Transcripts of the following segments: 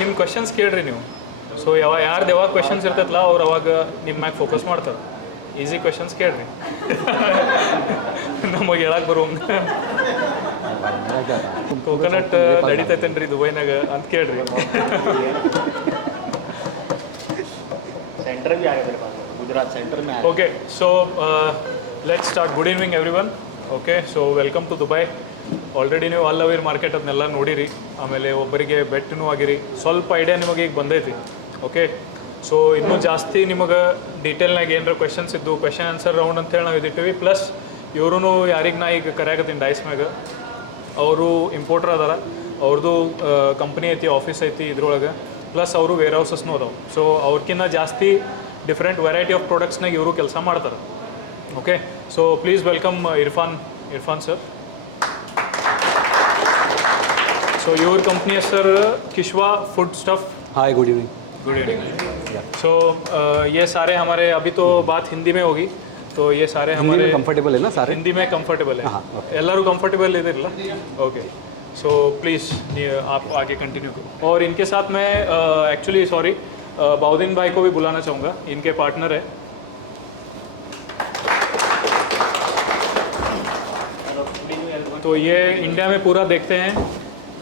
ನಿಮ್ಮ ಕ್ವೆಶನ್ಸ್ ಕೇಳ್ರಿ ನೀವು. ಸೊ ಯಾರ್ದು ಯಾವಾಗ ಕ್ವೆಶನ್ಸ್ ಇರ್ತೈತಲ್ಲ ಅವ್ರು ಅವಾಗ ನಿಮ್ಮ ಮ್ಯಾಗೆ ಫೋಕಸ್ ಮಾಡ್ತಾರೆ. ಈಸಿ ಕ್ವೆಶನ್ಸ್ ಕೇಳ್ರಿ. ನಮಗೆ ಹೇಳಕ್ಕೆ ಬರೋ ಕೋಕೋನಟ್ ನಡೀತೈತೇನ್ರಿ ದುಬೈನಾಗ ಅಂತ ಕೇಳ್ರಿ. सेंटर भी आया मेरे पास, गुजरात सेंटर में आया. Okay so let's start. Good evening everyone. Okay so welcome to Dubai. Already ನೀವು ಆಲ್ ಓವರ್ ಮಾರ್ಕೆಟ್ ಅದನ್ನೆಲ್ಲ ನೋಡಿರಿ, ಆಮೇಲೆ ಒಬ್ಬರಿಗೆ ಬೆಟ್ಟನೂ ಆಗಿರಿ, ಸ್ವಲ್ಪ ಐಡಿಯಾ ನಿಮಗೆ ಈಗ ಬಂದೈತಿ. ಓಕೆ ಸೊ ಇನ್ನೂ ಜಾಸ್ತಿ ನಿಮಗೆ ಡೀಟೇಲ್ನಾಗ ಏನಾರ ಕ್ವೆಶನ್ಸ್ ಇದ್ದು ಕ್ವೆಶನ್ ಆನ್ಸರ್ ರೌಂಡ್ ಅಂತೇಳಿ ನಾವು ಇದಿಟ್ಟಿವಿ. ಪ್ಲಸ್ ಇವರು ಯಾರಿಗೆ ನಾ ಈಗ ಕರೆಯಾಕತ್ತೀನಿ ಡೈಸ್ ಮ್ಯಾಗ, ಅವರು ಇಂಪೋರ್ಟರ್ ಅದಾರ, ಅವ್ರದ್ದು ಕಂಪ್ನಿ ಐತಿ, ಆಫೀಸ್ ಐತಿ ಇದ್ರೊಳಗೆ, ಪ್ಲಸ್ ಅವರು ವೇರ್ ಹೌಸಸ್ನೂ ಅದಾವೆ. ಸೊ ಅವ್ರಕ್ಕಿಂತ ಜಾಸ್ತಿ ಡಿಫ್ರೆಂಟ್ ವೆರೈಟಿ ಆಫ್ ಪ್ರಾಡಕ್ಟ್ಸ್ನಾಗ ಇವರು ಕೆಲಸ ಮಾಡ್ತಾರೆ. Okay so please welcome Irfan sir. So ಇವ್ರ company sir Kishwa food stuff. Hi, good evening. Good evening. So ये सारे हमारे अभी तो बात हिंदी में होगी, तो ये सारे हमारे कंफर्टेबल है ना सारे? हिंदी में कंफर्टेबल है. हाँ, ಎಲ್ಲರೂ कंफर्टेबल इधर. ओके सो प्लीज़ आप आगे कंटिन्यू करो. और इनके साथ मैं एक्चुअली सॉरी बाउद्दीन भाई को भी बुलाना चाहूँगा, इनके पार्टनर है. तो ये इंडिया में पूरा देखते हैं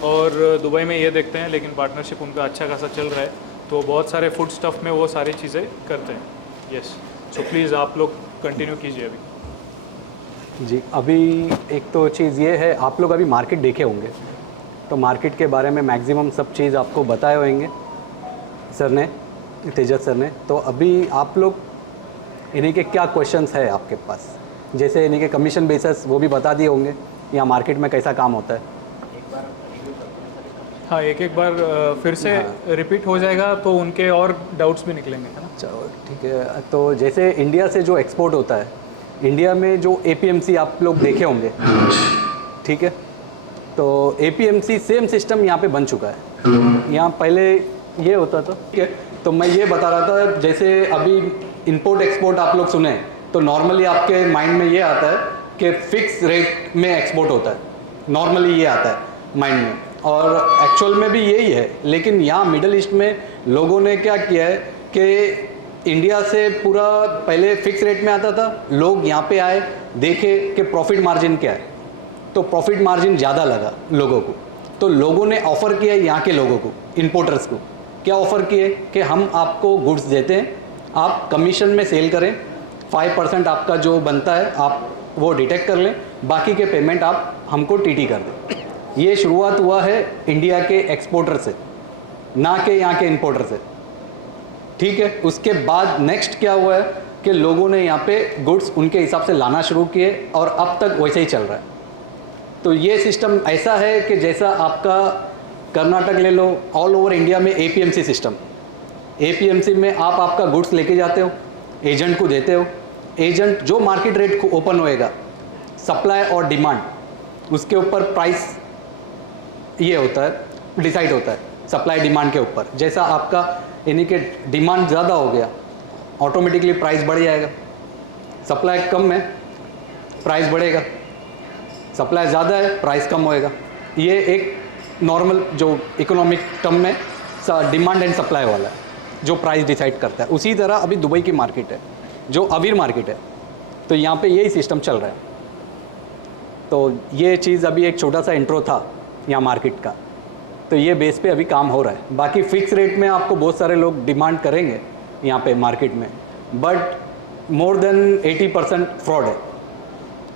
और दुबई में ये देखते हैं, लेकिन पार्टनरशिप उनका अच्छा खासा चल रहा है. तो बहुत सारे फूड स्टफ में वो सारी चीज़ें करते हैं. यस सो प्लीज़ आप लोग कंटिन्यू कीजिए अभी. जी, अभी एक तो चीज़ ये है, आप लोग अभी मार्केट देखे होंगे, तो मार्केट के बारे में मैक्सिमम सब चीज़ आपको बताए होंगे सर ने, तेजस सर ने. तो अभी आप लोग इन्हीं के क्या क्वेश्चंस है आपके पास, जैसे इन्हीं के कमीशन बेसिस वो भी बता दिए होंगे, या मार्केट में कैसा काम होता है. हाँ, एक बार फिर से रिपीट हो जाएगा तो उनके और डाउट्स भी निकलेंगे, है ना. चलो ठीक है. तो जैसे इंडिया से जो एक्सपोर्ट होता है, इंडिया में जो APMC आप लोग देखे होंगे, ठीक है, तो APMC सेम सिस्टम यहाँ पे बन चुका है. यहाँ पहले ये होता था, ठीक है. तो मैं ये बता रहा था, जैसे अभी इंपोर्ट एक्सपोर्ट आप लोग सुने तो नॉर्मली आपके माइंड में ये आता है कि फ़िक्स रेट में एक्सपोर्ट होता है, नॉर्मली ये आता है माइंड में, और एक्चुअल में भी यही है. लेकिन यहाँ मिडल ईस्ट में लोगों ने क्या किया है कि इंडिया से पूरा पहले फिक्स रेट में आता था, लोग यहाँ पे आए, देखे कि प्रॉफिट मार्जिन क्या है, तो प्रॉफिट मार्जिन ज़्यादा लगा लोगों को. तो लोगों ने ऑफ़र किया यहाँ के लोगों को, इंपोर्टर्स को, क्या ऑफ़र किए कि हम आपको गुड्स देते हैं, आप कमीशन में सेल करें, 5% आपका जो बनता है आप वो डिटेक्ट कर लें, बाकी के पेमेंट आप हमको TT कर दें. ये शुरुआत हुआ है इंडिया के एक्सपोर्टर से, ना कि यहाँ के इंपोर्टर से, ठीक है. उसके बाद नेक्स्ट क्या हुआ है कि लोगों ने यहाँ पे गुड्स उनके हिसाब से लाना शुरू किए, और अब तक वैसे ही चल रहा है. तो ये सिस्टम ऐसा है कि जैसा आपका कर्नाटक ले लो, ऑल ओवर इंडिया में APMC सिस्टम. APMC में आप आपका गुड्स लेके जाते हो, एजेंट को देते हो, एजेंट जो मार्केट रेट को ओपन होएगा, सप्लाई और डिमांड, उसके ऊपर प्राइस ये होता है, डिसाइड होता है सप्लाई डिमांड के ऊपर. जैसा आपका यानी कि डिमांड ज़्यादा हो गया, ऑटोमेटिकली प्राइस बढ़ जाएगा. सप्लाई कम है, प्राइस बढ़ेगा. सप्लाई ज़्यादा है, प्राइस कम होएगा. ये एक नॉर्मल जो इकोनॉमिक टर्म में डिमांड एंड सप्लाई वाला है, जो प्राइस डिसाइड करता है. उसी तरह अभी दुबई की मार्केट है, जो अवीर मार्केट है, तो यहाँ पे यही सिस्टम चल रहा है. तो ये चीज़ अभी एक छोटा सा इंट्रो था यहाँ मार्केट का. तो ये बेस पे अभी काम हो रहा है. बाकी फ़िक्स रेट में आपको बहुत सारे लोग डिमांड करेंगे यहाँ पे मार्केट में, बट मोर देन 80% फ्रॉड है.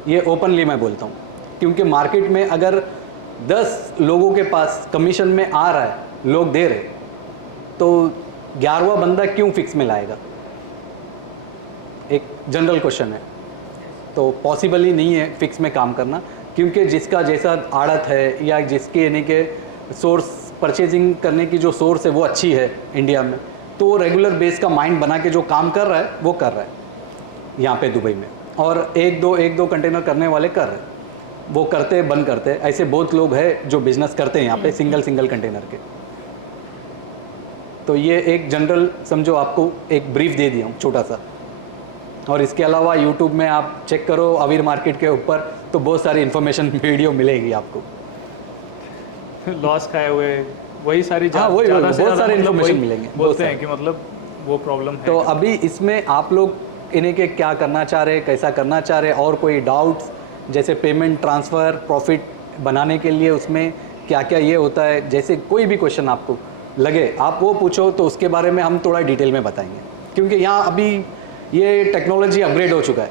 ये ओपनली मैं बोलता हूँ, क्योंकि मार्केट में अगर 10 लोगों के पास कमीशन में आ रहा है, लोग दे रहे, तो 11वां बंदा क्यों फिक्स में लाएगा? एक जनरल क्वेश्चन है. तो पॉसिबल ही नहीं है फिक्स में काम करना, क्योंकि जिसका जैसा आड़त है, या जिसके यानी कि सोर्स परचेजिंग करने की जो सोर्स है वो अच्छी है इंडिया में, तो वो रेगुलर बेस का माइंड बना के जो काम कर रहा है वो कर रहा है यहाँ पे दुबई में. और एक दो कंटेनर करने वाले कर रहे हैं, वो करते बंद करते. ऐसे बहुत लोग हैं जो बिज़नेस करते हैं यहाँ पे सिंगल कंटेनर के. तो ये एक जनरल समझो, आपको एक ब्रीफ दे दिया हूँ छोटा सा. और इसके अलावा यूट्यूब में आप चेक करो अवीर मार्केट के ऊपर, तो बहुत सारी इन्फॉर्मेशन वीडियो मिलेगी आपको. लॉस खाए हुए वही सारी हाँ, वही ज़्यादा से बहुत ज़्यादा सारे मतलब इन्फॉर्मेशन वही मिलेंगे, बहुत बोलते हैं सारे। कि मतलब वो प्रॉब्लम है। तो अभी इसमें आप लोग इन्हें के क्या करना चाह रहे, कैसा करना चाह रहे, और कोई डाउट्स जैसे पेमेंट ट्रांसफ़र प्रॉफिट बनाने के लिए उसमें क्या क्या ये होता है, जैसे कोई भी क्वेश्चन आपको लगे आप वो पूछो, तो उसके बारे में हम थोड़ा डिटेल में बताएंगे। क्योंकि यहाँ अभी ये टेक्नोलॉजी अपग्रेड हो चुका है,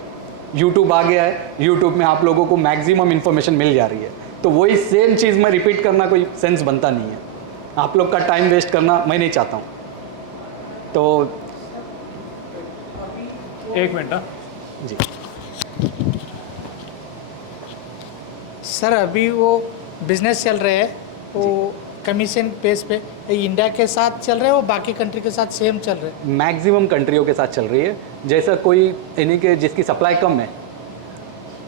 यूट्यूब आ गया है, यूट्यूब में आप लोगों को मैक्सिमम इन्फॉर्मेशन मिल जा रही है, तो वही सेम चीज़ में रिपीट करना कोई सेंस बनता नहीं है, आप लोग का टाइम वेस्ट करना मैं नहीं चाहता हूँ। तो एक मिनट। हाँ, जी सर अभी वो बिजनेस चल रहे हैं वो कमीशन बेस पे इंडिया के साथ चल रहे हैं वो बाकी कंट्री के साथ सेम चल रहे हैं? मैक्सिमम कंट्रियों के साथ चल रही है। जैसा कोई इन्हीं के जिसकी सप्लाई कम है,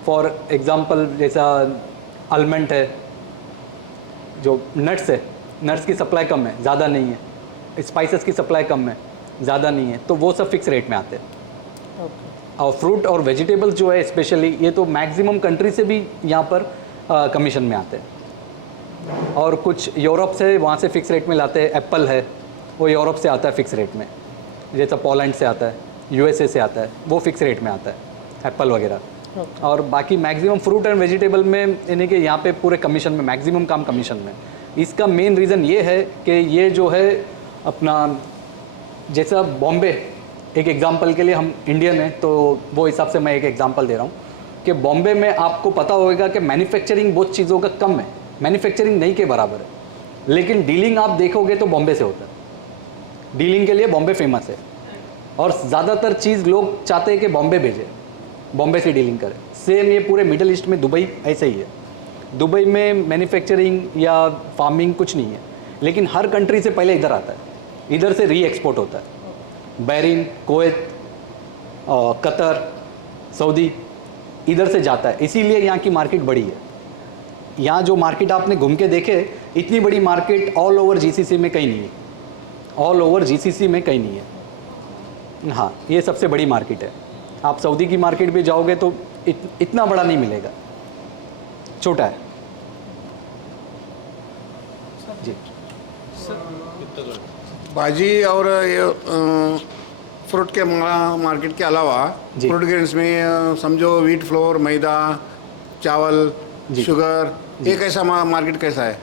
फॉर एग्जांपल जैसा आलमंड है, जो नट्स है, नट्स की सप्लाई कम है, ज़्यादा नहीं है, स्पाइसेस की सप्लाई कम है, ज़्यादा नहीं है, तो वो सब फिक्स रेट में आते हैं। और फ्रूट और वेजिटेबल्स जो है स्पेशली, ये तो मैक्सिमम कंट्री से भी यहाँ पर कमीशन में आते हैं। और कुछ यूरोप से वहाँ से फिक्स रेट में लाते हैं। एप्पल है वो यूरोप से आता है फिक्स रेट में, जैसा पोलैंड से आता है, यूएसए से आता है, वो फिक्स रेट में आता है एप्पल वगैरह। और बाकी मैक्सिमम फ्रूट एंड वेजिटेबल में यानी कि यहाँ पे पूरे कमीशन में, मैक्सिमम काम कमीशन में। इसका मेन रीज़न ये है कि ये जो है अपना, जैसा बॉम्बे, एक एग्जांपल के लिए हम इंडियन हैं तो वो हिसाब से मैं एक एग्जांपल दे रहा हूँ कि बॉम्बे में आपको पता होगा कि मैन्युफैक्चरिंग बहुत चीज़ों का कम है, मैन्युफैक्चरिंग नहीं के बराबर है, लेकिन डीलिंग आप देखोगे तो बॉम्बे से होता है। डीलिंग के लिए बॉम्बे फेमस है और ज़्यादातर चीज़ लोग चाहते हैं कि बॉम्बे भेजे, बॉम्बे से डीलिंग करें। सेम ये पूरे मिडिल ईस्ट में दुबई ऐसे ही है। दुबई में मैन्युफैक्चरिंग या फार्मिंग कुछ नहीं है, लेकिन हर कंट्री से पहले इधर आता है, इधर से री एक्सपोर्ट होता है। बहरीन, कुवैत, कतर, सऊदी, इधर से जाता है, इसीलिए यहाँ की मार्केट बड़ी है। यहाँ जो मार्केट आपने घूम के देखे, इतनी बड़ी मार्केट ऑल ओवर जीसीसी में कहीं नहीं है, ऑल ओवर जीसीसी में कहीं नहीं है। हाँ, ये सबसे बड़ी मार्केट है। आप सऊदी की मार्केट भी जाओगे तो इतना बड़ा नहीं मिलेगा, छोटा है। जी भाजी और ये फ्रूट के मार्केट के अलावा जी। फ्रूट ग्रेन्स में समझो व्हीट फ्लोर, मैदा, चावल, जी। शुगर, ये कैसा मार्केट कैसा है?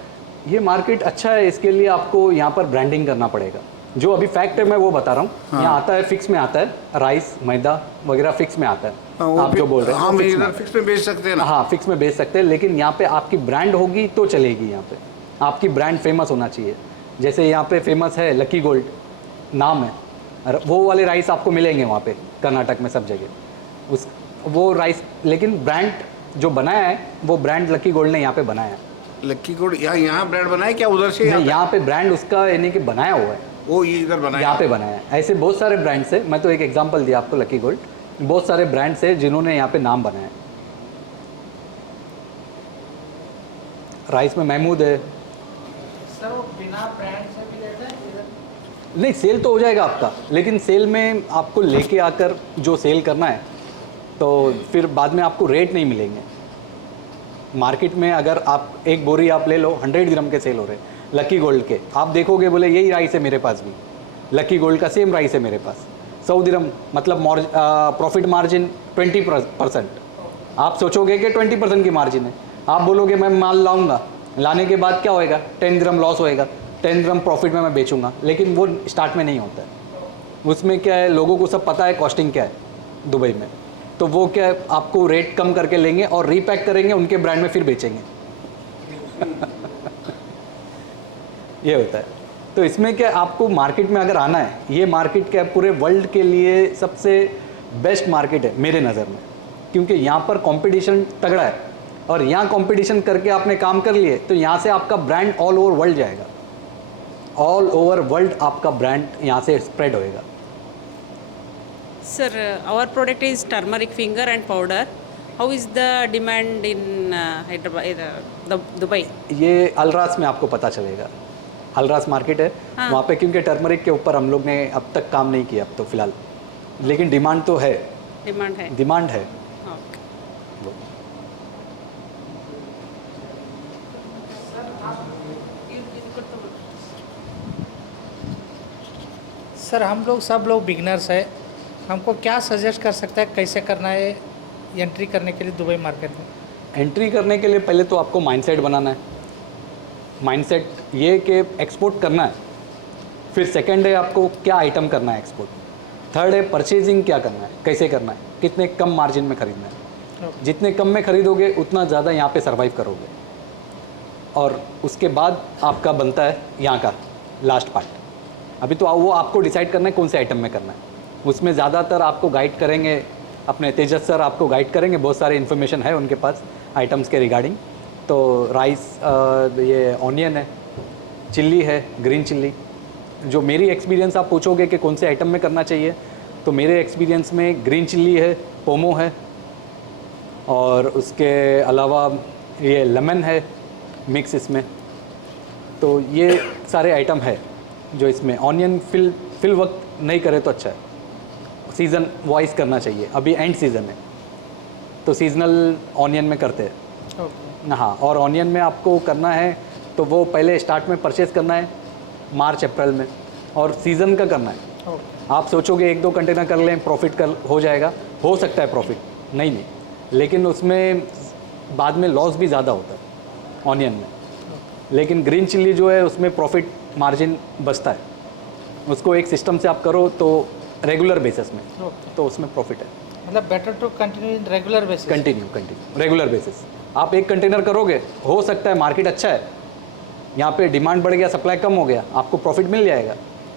ये मार्केट अच्छा है, इसके लिए आपको यहाँ पर ब्रांडिंग करना पड़ेगा। जो अभी फैक्ट है मैं वो बता रहा हूँ। हाँ। यहाँ आता है, फिक्स में आता है, राइस, मैदा वगैरह फिक्स में आता है। वो आप जो बोल रहे हैं हम वो fix में इधर आता है। फिक्स में बेच सकते हैं ना? हाँ, फिक्स में बेच सकते हैं, लेकिन यहाँ पे आपकी ब्रांड होगी तो चलेगी। यहाँ पे आपकी ब्रांड फेमस होना चाहिए। जैसे यहाँ पे फेमस है लकी गोल्ड नाम है, वो वाले राइस आपको मिलेंगे वहाँ पे कर्नाटक में सब जगह, उस वो राइस, लेकिन ब्रांड जो बनाया है वो ब्रांड लकी गोल्ड ने यहाँ पे बनाया है। लक्की गोल्ड यहाँ ब्रांड बनाए क्या उधर से? नहीं, यहाँ पे ब्रांड उसका यानी कि बनाया हुआ है, वो ये इधर बनाया यहाँ पे बनाया है। ऐसे बहुत सारे ब्रांड्स है, मैं तो एक एग्जांपल दिया आपको लकी गोल्ड, बहुत सारे ब्रांड्स है जिन्होंने यहाँ पे नाम बनाया है। राइस में महमूद है। सर वो बिना ब्रांड से भी देते हैं इधर? नहीं, सेल तो हो जाएगा आपका, लेकिन सेल में आपको लेके आकर जो सेल करना है तो फिर बाद में आपको रेट नहीं मिलेंगे। मार्केट में अगर आप एक बोरी आप ले लो, 100 ग्राम के सेल हो रहे हैं लकी गोल्ड के, आप देखोगे बोले यही राइस है मेरे पास भी, लकी गोल्ड का सेम राइस है मेरे पास, 100 दिरहम, मतलब प्रॉफिट मार्जिन 20%। आप सोचोगे कि 20% की मार्जिन है, आप बोलोगे मैं माल लाऊंगा, लाने के बाद क्या होएगा, 10 दिरहम लॉस होएगा, 10 दिरहम प्रॉफिट में मैं बेचूंगा, लेकिन वो स्टार्ट में नहीं होता है। उसमें क्या है, लोगों को सब पता है कॉस्टिंग क्या है दुबई में, तो वो क्या है, आपको रेट कम करके लेंगे और रीपैक करेंगे, उनके ब्रांड में फिर बेचेंगे। ये होता है। तो इसमें क्या, आपको मार्केट में अगर आना है, ये मार्केट क्या है, पूरे वर्ल्ड के लिए सबसे बेस्ट मार्केट है मेरे नज़र में, क्योंकि यहाँ पर कंपटीशन तगड़ा है और यहाँ कंपटीशन करके आपने काम कर लिए तो यहाँ से आपका ब्रांड ऑल ओवर वर्ल्ड जाएगा, ऑल ओवर वर्ल्ड आपका ब्रांड यहाँ से स्प्रेड होएगा। Sir, our product is turmeric finger and powder. How is the demand in Hyderabad, Dubai? ये अलरास में आपको पता चलेगा, अलरास मार्केट है। हाँ। वहाँ पे क्योंकि टर्मरिक के ऊपर हम लोग ने अब तक काम नहीं किया अब तो फिलहाल, लेकिन डिमांड तो है, Demand है. डिमांड है। Okay. सर हम लोग सब लोग बिगनर्स है, हमको क्या सजेस्ट कर सकता है कैसे करना है एंट्री करने के लिए दुबई मार्केट में? एंट्री करने के लिए पहले तो आपको माइंडसेट बनाना है। माइंडसेट ये कि एक्सपोर्ट करना है। फिर सेकंड है आपको क्या आइटम करना है एक्सपोर्ट। थर्ड है परचेजिंग क्या करना है, कैसे करना है, कितने कम मार्जिन में ख़रीदना है। जितने कम में ख़रीदोगे उतना ज़्यादा यहाँ पे सरवाइव करोगे। और उसके बाद आपका बनता है यहाँ का लास्ट पार्ट। अभी तो वो आपको डिसाइड करना है कौन से आइटम में करना है। उसमें ज़्यादातर आपको गाइड करेंगे अपने तेजस सर, आपको गाइड करेंगे। बहुत सारे इन्फॉर्मेशन है उनके पास आइटम्स के रिगार्डिंग। तो राइस, ये ऑनियन है, चिल्ली है, ग्रीन चिल्ली। जो मेरी एक्सपीरियंस आप पूछोगे कि कौन से आइटम में करना चाहिए, तो मेरे एक्सपीरियंस में ग्रीन चिल्ली है, पोमो है, और उसके अलावा ये लेमन है मिक्स इसमें। तो ये सारे आइटम है जो इसमें। ऑनियन फिल वक्त नहीं करे तो अच्छा है, सीज़न वाइज करना चाहिए। अभी एंड सीज़न है तो सीजनल ऑनियन में करते हैं। हाँ, और ऑनियन में आपको करना है तो वो पहले स्टार्ट में परचेज़ करना है मार्च अप्रैल में, और सीज़न का करना है। आप सोचोगे 1-2 कंटेनर कर लें प्रॉफिट कर हो जाएगा, हो सकता है प्रॉफिट, नहीं, लेकिन उसमें बाद में लॉस भी ज़्यादा होता है ऑनियन में। लेकिन ग्रीन चिल्ली जो है उसमें प्रॉफिट मार्जिन बचता है। उसको एक सिस्टम से आप करो तो रेगुलर बेसिस में, तो उसमें प्रॉफिट है। मतलब better to continue in regular basis. Continue regular basis. आप एक कंटेनर करोगे, हो सकता है मार्केट अच्छा है, यहाँ पे डिमांड बढ़ गया, सप्लाई कम हो गया, आपको प्रॉफिट मिल जाएगा।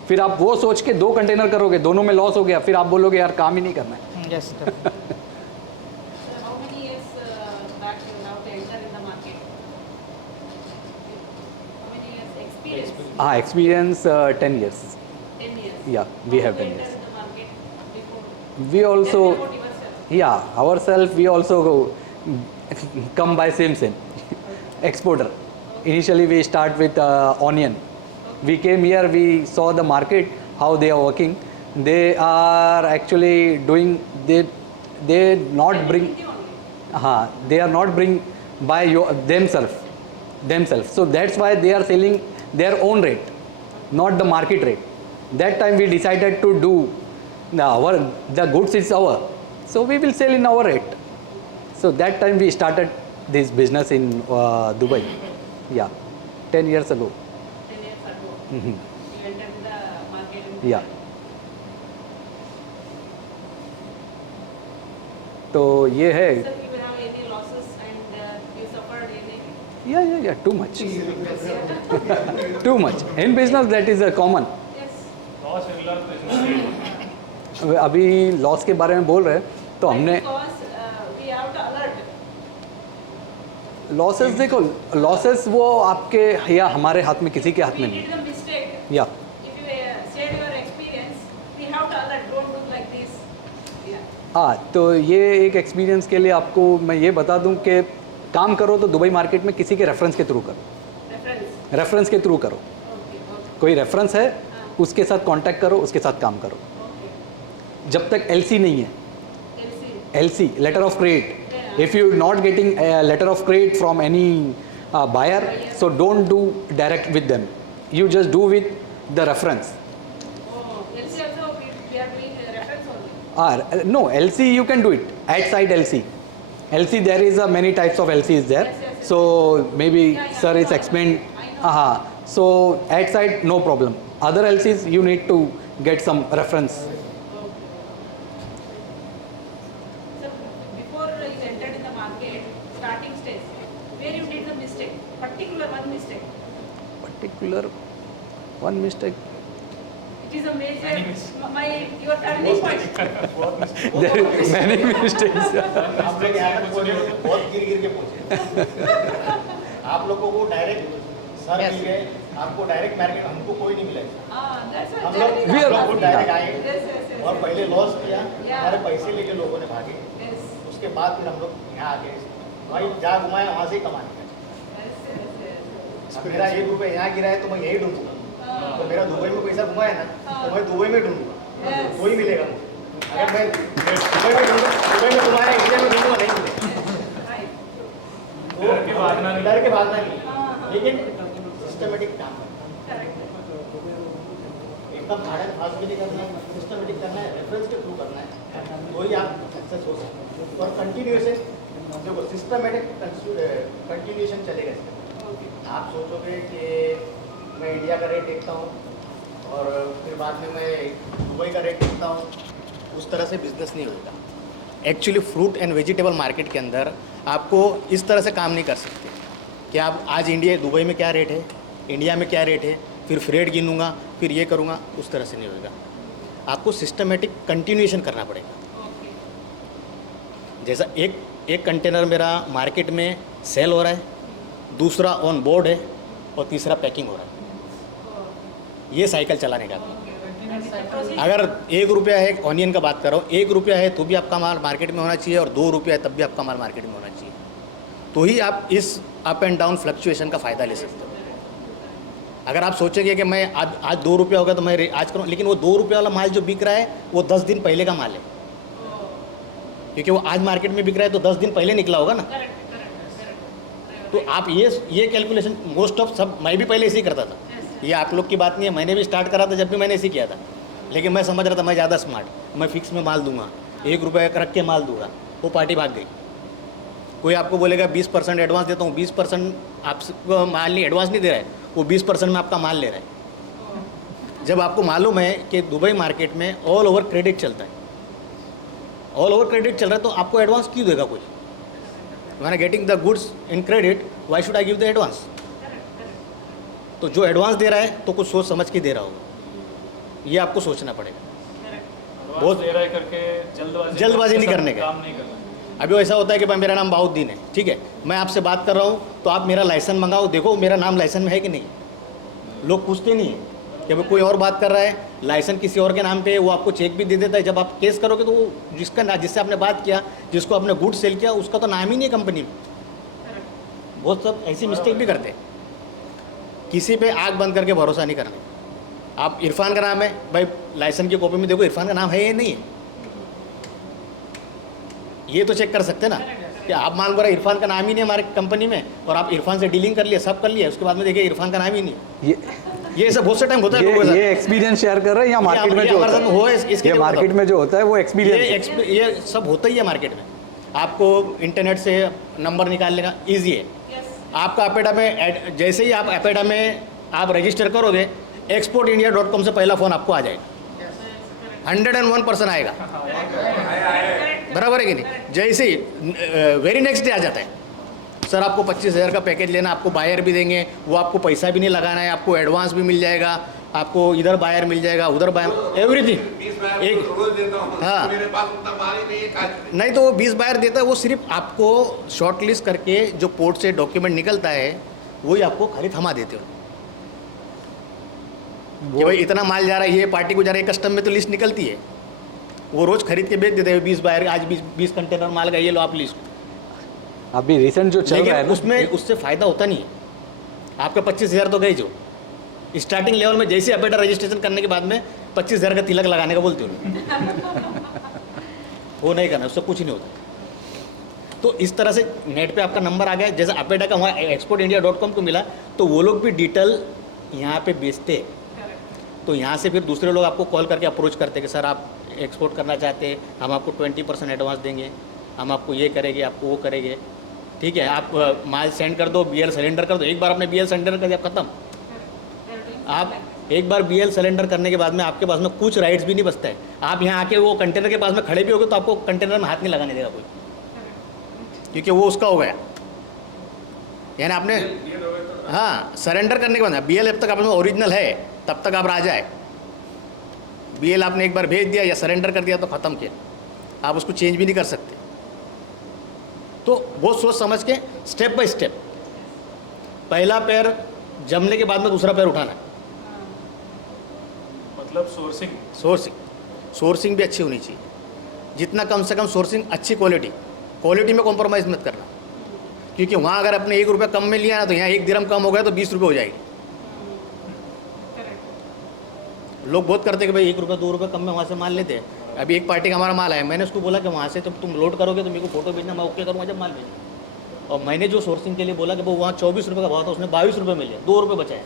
फिर आप वो सोच के 2 कंटेनर करोगे, दोनों में लॉस हो गया, फिर आप बोलोगे यार काम ही नहीं करना है। Yes So how many years back you have to enter in the market? How many years experience? हाँ, experience 10 years. 10 years. Yeah, we have 10 How you years. entered the market before? We also, Tell me about yourself. yeah, ourselves we also come by same exporter. Initially we start with onion. We came here, we saw the market, how they are working. They are actually doing, they not bring, they are not bring by themselves. So that's why they are selling their own rate, not the market rate. That time we decided to do the goods is our, so we will sell in our rate. So that time we started this business in Dubai. Yeah, 10 years ago. 10 years ago. Mhm. You entered the market in Yeah. तो ये है, Sir, you have any losses and you suffered any? yeah, too much. Too much. In business that is a common. Yes. Loss regular business. अभी loss के बारे में बोल रहे हैं तो हमने Because we have to alert. Losses, देखो लॉसेस वो आपके या हमारे हाथ में, किसी के हाथ We में नहीं। did the mistake. या If you share your experience, we have to alert. Don't do like this. Yeah. हाँ, तो ये एक एक्सपीरियंस के लिए आपको मैं ये बता दूं कि काम करो तो दुबई मार्केट में किसी के रेफरेंस के थ्रू करो। Reference. रेफरेंस के थ्रू करो, Okay. कोई रेफरेंस है उसके साथ कांटेक्ट करो, उसके साथ काम करो। Okay. जब तक एलसी नहीं है, LC. LC, letter of credit. If you not getting a letter of credit from any buyer, so don't do direct with them. You just do with the reference. Oh, LC also we are doing reference only. No, LC you can do it. Outside LC. LC there is many types of LC is there. Yes. So maybe Yeah, sir is no explained. problem. I know. So outside no problem. Other LCs you need to get some reference. So before you entered in the market, starting stage, where you did the mistake, particular one mistake. Particular one mistake. It is a major, your turning point. There is many mistakes. आप लोग यहाँ तक पहुँचे हो तो बहुत गिर के पहुँचे। आप लोगों को डायरेक्ट सर मिल गए, आपको डायरेक्ट मार्केट, हमको कोई नहीं मिला। That's हम why लोग We are- हम लोग डायरेक्ट आए Yes. और पहले लॉस किया, Yeah. हमारे पैसे लेके लोगों ने भागे। Yes. उसके बाद फिर हम लोग यहाँ आ गए। भाई जहाँ घुमाया वहाँ से ही कमाने का। Yes. अब मेरा 1 रुपये यहाँ गिरा है तो मैं यही ढूंढूंगा। तो मेरा दुबई में पैसा घुमाया ना, तो मैं दुबई में ढूंढूंगा। Yes. कोई मिलेगा मुझे। अगर मैं दुबई में ढूंढूंगा, दुबई में घुमाया, इंडिया में ढूंढूंगा, नहीं मिलेगा। Right. तो के भागना नहीं। डर के भागना नहीं, हाँ, हाँ। लेकिन सिस्टमेटिक काम करना। Correct. एक उनका भाड़ा फास्ट भी नहीं करना है, सिस्टमेटिक करना है, रेफरेंस के थ्रू करना है, तो ही आप सक्सेस हो सकते हैं। और कंटिन्यूएशन, देखो सिस्टमेटिक कंटिन्यूएशन चलेगा इसका। आप सोचोगे कि मैं इंडिया का रेट देखता हूँ और फिर बाद में मैं दुबई का रेट देखता हूँ, उस तरह से बिजनेस नहीं होगा। Actually fruit and vegetable market के अंदर आपको इस तरह से काम नहीं कर सकते कि आप आज दुबई में क्या रेट है, इंडिया में क्या रेट है, फिर फ्रेट गिनूंगा, फिर ये करूँगा, उस तरह से नहीं होगा। आपको सिस्टमेटिक कंटिन्यूएशन करना पड़ेगा। जैसा एक कंटेनर मेरा मार्केट में सेल हो रहा है, दूसरा ऑन बोर्ड है और तीसरा पैकिंग हो रहा है, ये साइकिल चलाने का। अगर 1 रुपया है, ऑनियन का बात कर रहा हूँ, 1 रुपया है तो भी आपका माल मार्केट में होना चाहिए, और 2 रुपया है तब भी आपका माल मार्केट में होना चाहिए, तो ही आप इस अप एंड डाउन फ्लक्चुएशन का फ़ायदा ले सकते हो। अगर आप सोचेंगे कि मैं आज 2 रुपया होगा तो मैं आज करूँ, लेकिन वो 2 रुपये वाला माल जो बिक रहा है वो 10 दिन पहले का माल है, क्योंकि वो आज मार्केट में बिक रहा है तो 10 दिन पहले निकला होगा ना। तो आप ये कैलकुलेशन मोस्ट ऑफ सब, मैं भी पहले ऐसे ही करता था, ये आप लोग की बात नहीं है, मैंने भी स्टार्ट करा था, जब भी मैंने ऐसे किया था, लेकिन मैं समझ रहा था मैं ज़्यादा स्मार्ट, मैं फिक्स में माल दूंगा, 1 रुपये रख के माल दूंगा, वो पार्टी भाग गई। कोई आपको बोलेगा 20% एडवांस देता हूँ, 20% आपको माल नहीं एडवांस नहीं दे रहा है, वो 20% में आपका माल ले रहा है। जब आपको मालूम है कि दुबई मार्केट में ऑल ओवर क्रेडिट चलता है, ऑल ओवर क्रेडिट चल रहा है, तो आपको एडवांस क्यों देगा कोई? When I getting the goods in credit, why should I give the advance? तो जो एडवांस दे रहा है तो कुछ सोच समझ के दे रहा होगा, ये आपको सोचना पड़ेगा। बहुत दे रहा है करके जल्दबाजी नहीं करने का। काम नहीं करना। अभी ऐसा होता है कि भाई मेरा नाम बाउद्दीन है, ठीक है, मैं आपसे बात कर रहा हूँ तो आप मेरा लाइसेंस मंगाओ, देखो मेरा नाम लाइसेंस में है कि नहीं। लोग पूछते नहीं है कि भाई कोई और बात कर रहा है, लाइसेंस किसी और के नाम पे है, वो आपको चेक भी दे देता है। जब आप केस करोगे तो वो जिससे आपने बात किया, जिसको आपने गुड सेल किया, उसका तो नाम ही नहीं है कंपनी में। बहुत सब ऐसी मिस्टेक भी करते हैं। किसी पे आँख बंद करके भरोसा नहीं करना। आप इरफान का नाम है, भाई लाइसेंस की कॉपी में देखो इरफान का नाम है या नहीं है, ये तो चेक कर सकते ना। कि आप मान लो इरफान का नाम ही नहीं हमारे कंपनी में, और आप इरफान से डीलिंग कर लिया, सब कर लिया, उसके बाद में देखिए इरफान का नाम ही नहीं। ये सब बहुत से टाइम होता है लोगों के साथ। ये एक्सपीरियंस शेयर कर रहे हैं, या मार्केट में जो होता है, ये मार्केट में जो होता है वो एक्सपीरियंस, ये सब होता ही है मार्केट में। आपको इंटरनेट से नंबर निकालने का ईजी है। आपका अपेडा में जैसे ही आप अपेडा में आप रजिस्टर करोगे, exportindia.com से पहला फ़ोन आपको आ जाएगा, 101% आएगा, बराबर है कि नहीं। जैसे ही वेरी नेक्स्ट डे आ जाता है, सर आपको 25,000 का पैकेज लेना, आपको बायर भी देंगे, वो आपको पैसा भी नहीं लगाना है, आपको एडवांस भी मिल जाएगा, आपको इधर बायर मिल जाएगा, उधर बायर, एवरीथिंग एक। हाँ, नहीं तो वो 20 बायर देता है, वो सिर्फ आपको शॉर्ट लिस्ट करके जो पोर्ट से डॉक्यूमेंट निकलता है वही आपको खाली थमा देते हो कि भाई इतना माल जा रहा है, ये पार्टी को जा रहा है, कस्टम में तो लिस्ट निकलती है, वो रोज़ खरीद के बेच देते हैं। 20 बायर, आज 20 कंटेनर माल का, ये लो आप लिस्ट। अभी रिसेंट जो चल रहा है उसमें उससे फ़ायदा होता नहीं है। आपका 25,000 तो गए, जो स्टार्टिंग लेवल में जैसे अपेडा रजिस्ट्रेशन करने के बाद में 25,000 का तिलक लगाने का बोलते हो वो नहीं करना, उससे कुछ नहीं होता। तो इस तरह से नेट पे आपका नंबर आ गया, जैसे अपेडा का वहाँ exportindia.com को मिला, तो वो लोग भी डिटेल यहाँ पे बेचते हैं। तो यहाँ से फिर दूसरे लोग आपको कॉल करके अप्रोच करते हैं कि सर आप एक्सपोर्ट करना चाहते हैं, हम आपको 20% एडवांस देंगे, हम आपको ये करेंगे, आपको वो करेंगे, ठीक है, आप माल सेंड कर दो, BL सिलेंडर कर दो। एक बार आपने BL सिलेंडर कर दिया, ख़त्म। आप एक बार BL सिलेंडर करने के बाद में आपके पास में कुछ राइट्स भी नहीं बचता है। आप यहाँ आके वो कंटेनर के पास में खड़े भी होगे तो आपको कंटेनर में हाथ नहीं लगाने देगा कोई, क्योंकि वो उसका हो गया। यानी आपने हाँ सरेंडर करने के बाद BL जब तक आप में ओरिजिनल है तब तक आप राजा है। BL आपने एक बार भेज दिया या सरेंडर कर दिया तो ख़त्म किया, आप उसको चेंज भी नहीं कर सकते। तो बहुत सोच समझ के स्टेप बाय स्टेप, पहला पैर जमने के बाद में दूसरा पैर उठाना। मतलब सोर्सिंग भी अच्छी होनी चाहिए, जितना कम से कम सोर्सिंग, अच्छी क्वालिटी में कॉम्प्रोमाइज़ मत करना, क्योंकि वहाँ अगर अपने 1 रुपया कम में लिया ना तो यहाँ 1 दिरहम कम हो गया तो 20 रुपये हो जाएगी। लोग बहुत करते कि भाई 1 रुपया 2 रुपये कम में वहाँ से माल लेते हैं। अभी एक पार्टी का हमारा माल आया, मैंने उसको बोला कि वहाँ से जब तुम लोड करोगे तो मेरे को फोटो भेजना, मैं ओके करूँगा जब माल भेजना। और मैंने जो सोर्सिंग के लिए बोला कि वो वहाँ 24 रुपये का भाव था, उसने 22 रुपये में लिया, 2 रुपये बचाया।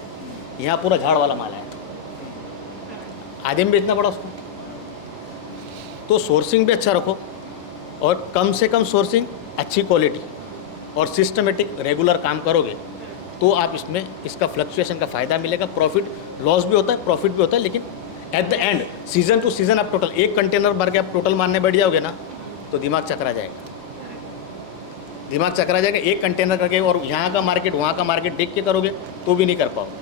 यहाँ पूरा झाड़ वाला माल है। आधे में बेचना पड़ा उसको। तो सोर्सिंग भी अच्छा रखो और कम से कम सोर्सिंग, अच्छी क्वालिटी और सिस्टमेटिक रेगुलर काम करोगे तो आप इसमें इसका फ्लक्चुएशन का फ़ायदा मिलेगा। प्रॉफिट लॉस भी होता है, प्रॉफिट भी होता है, लेकिन at the end season two season आप टोटल एक कंटेनर भर के आप टोटल मारने बैठ जाओगे ना तो दिमाग चकरा जाएगा, दिमाग चकरा जाएगा। एक कंटेनर करके और यहाँ का मार्केट वहाँ का मार्केट देख के करोगे तो भी नहीं कर पाओगे।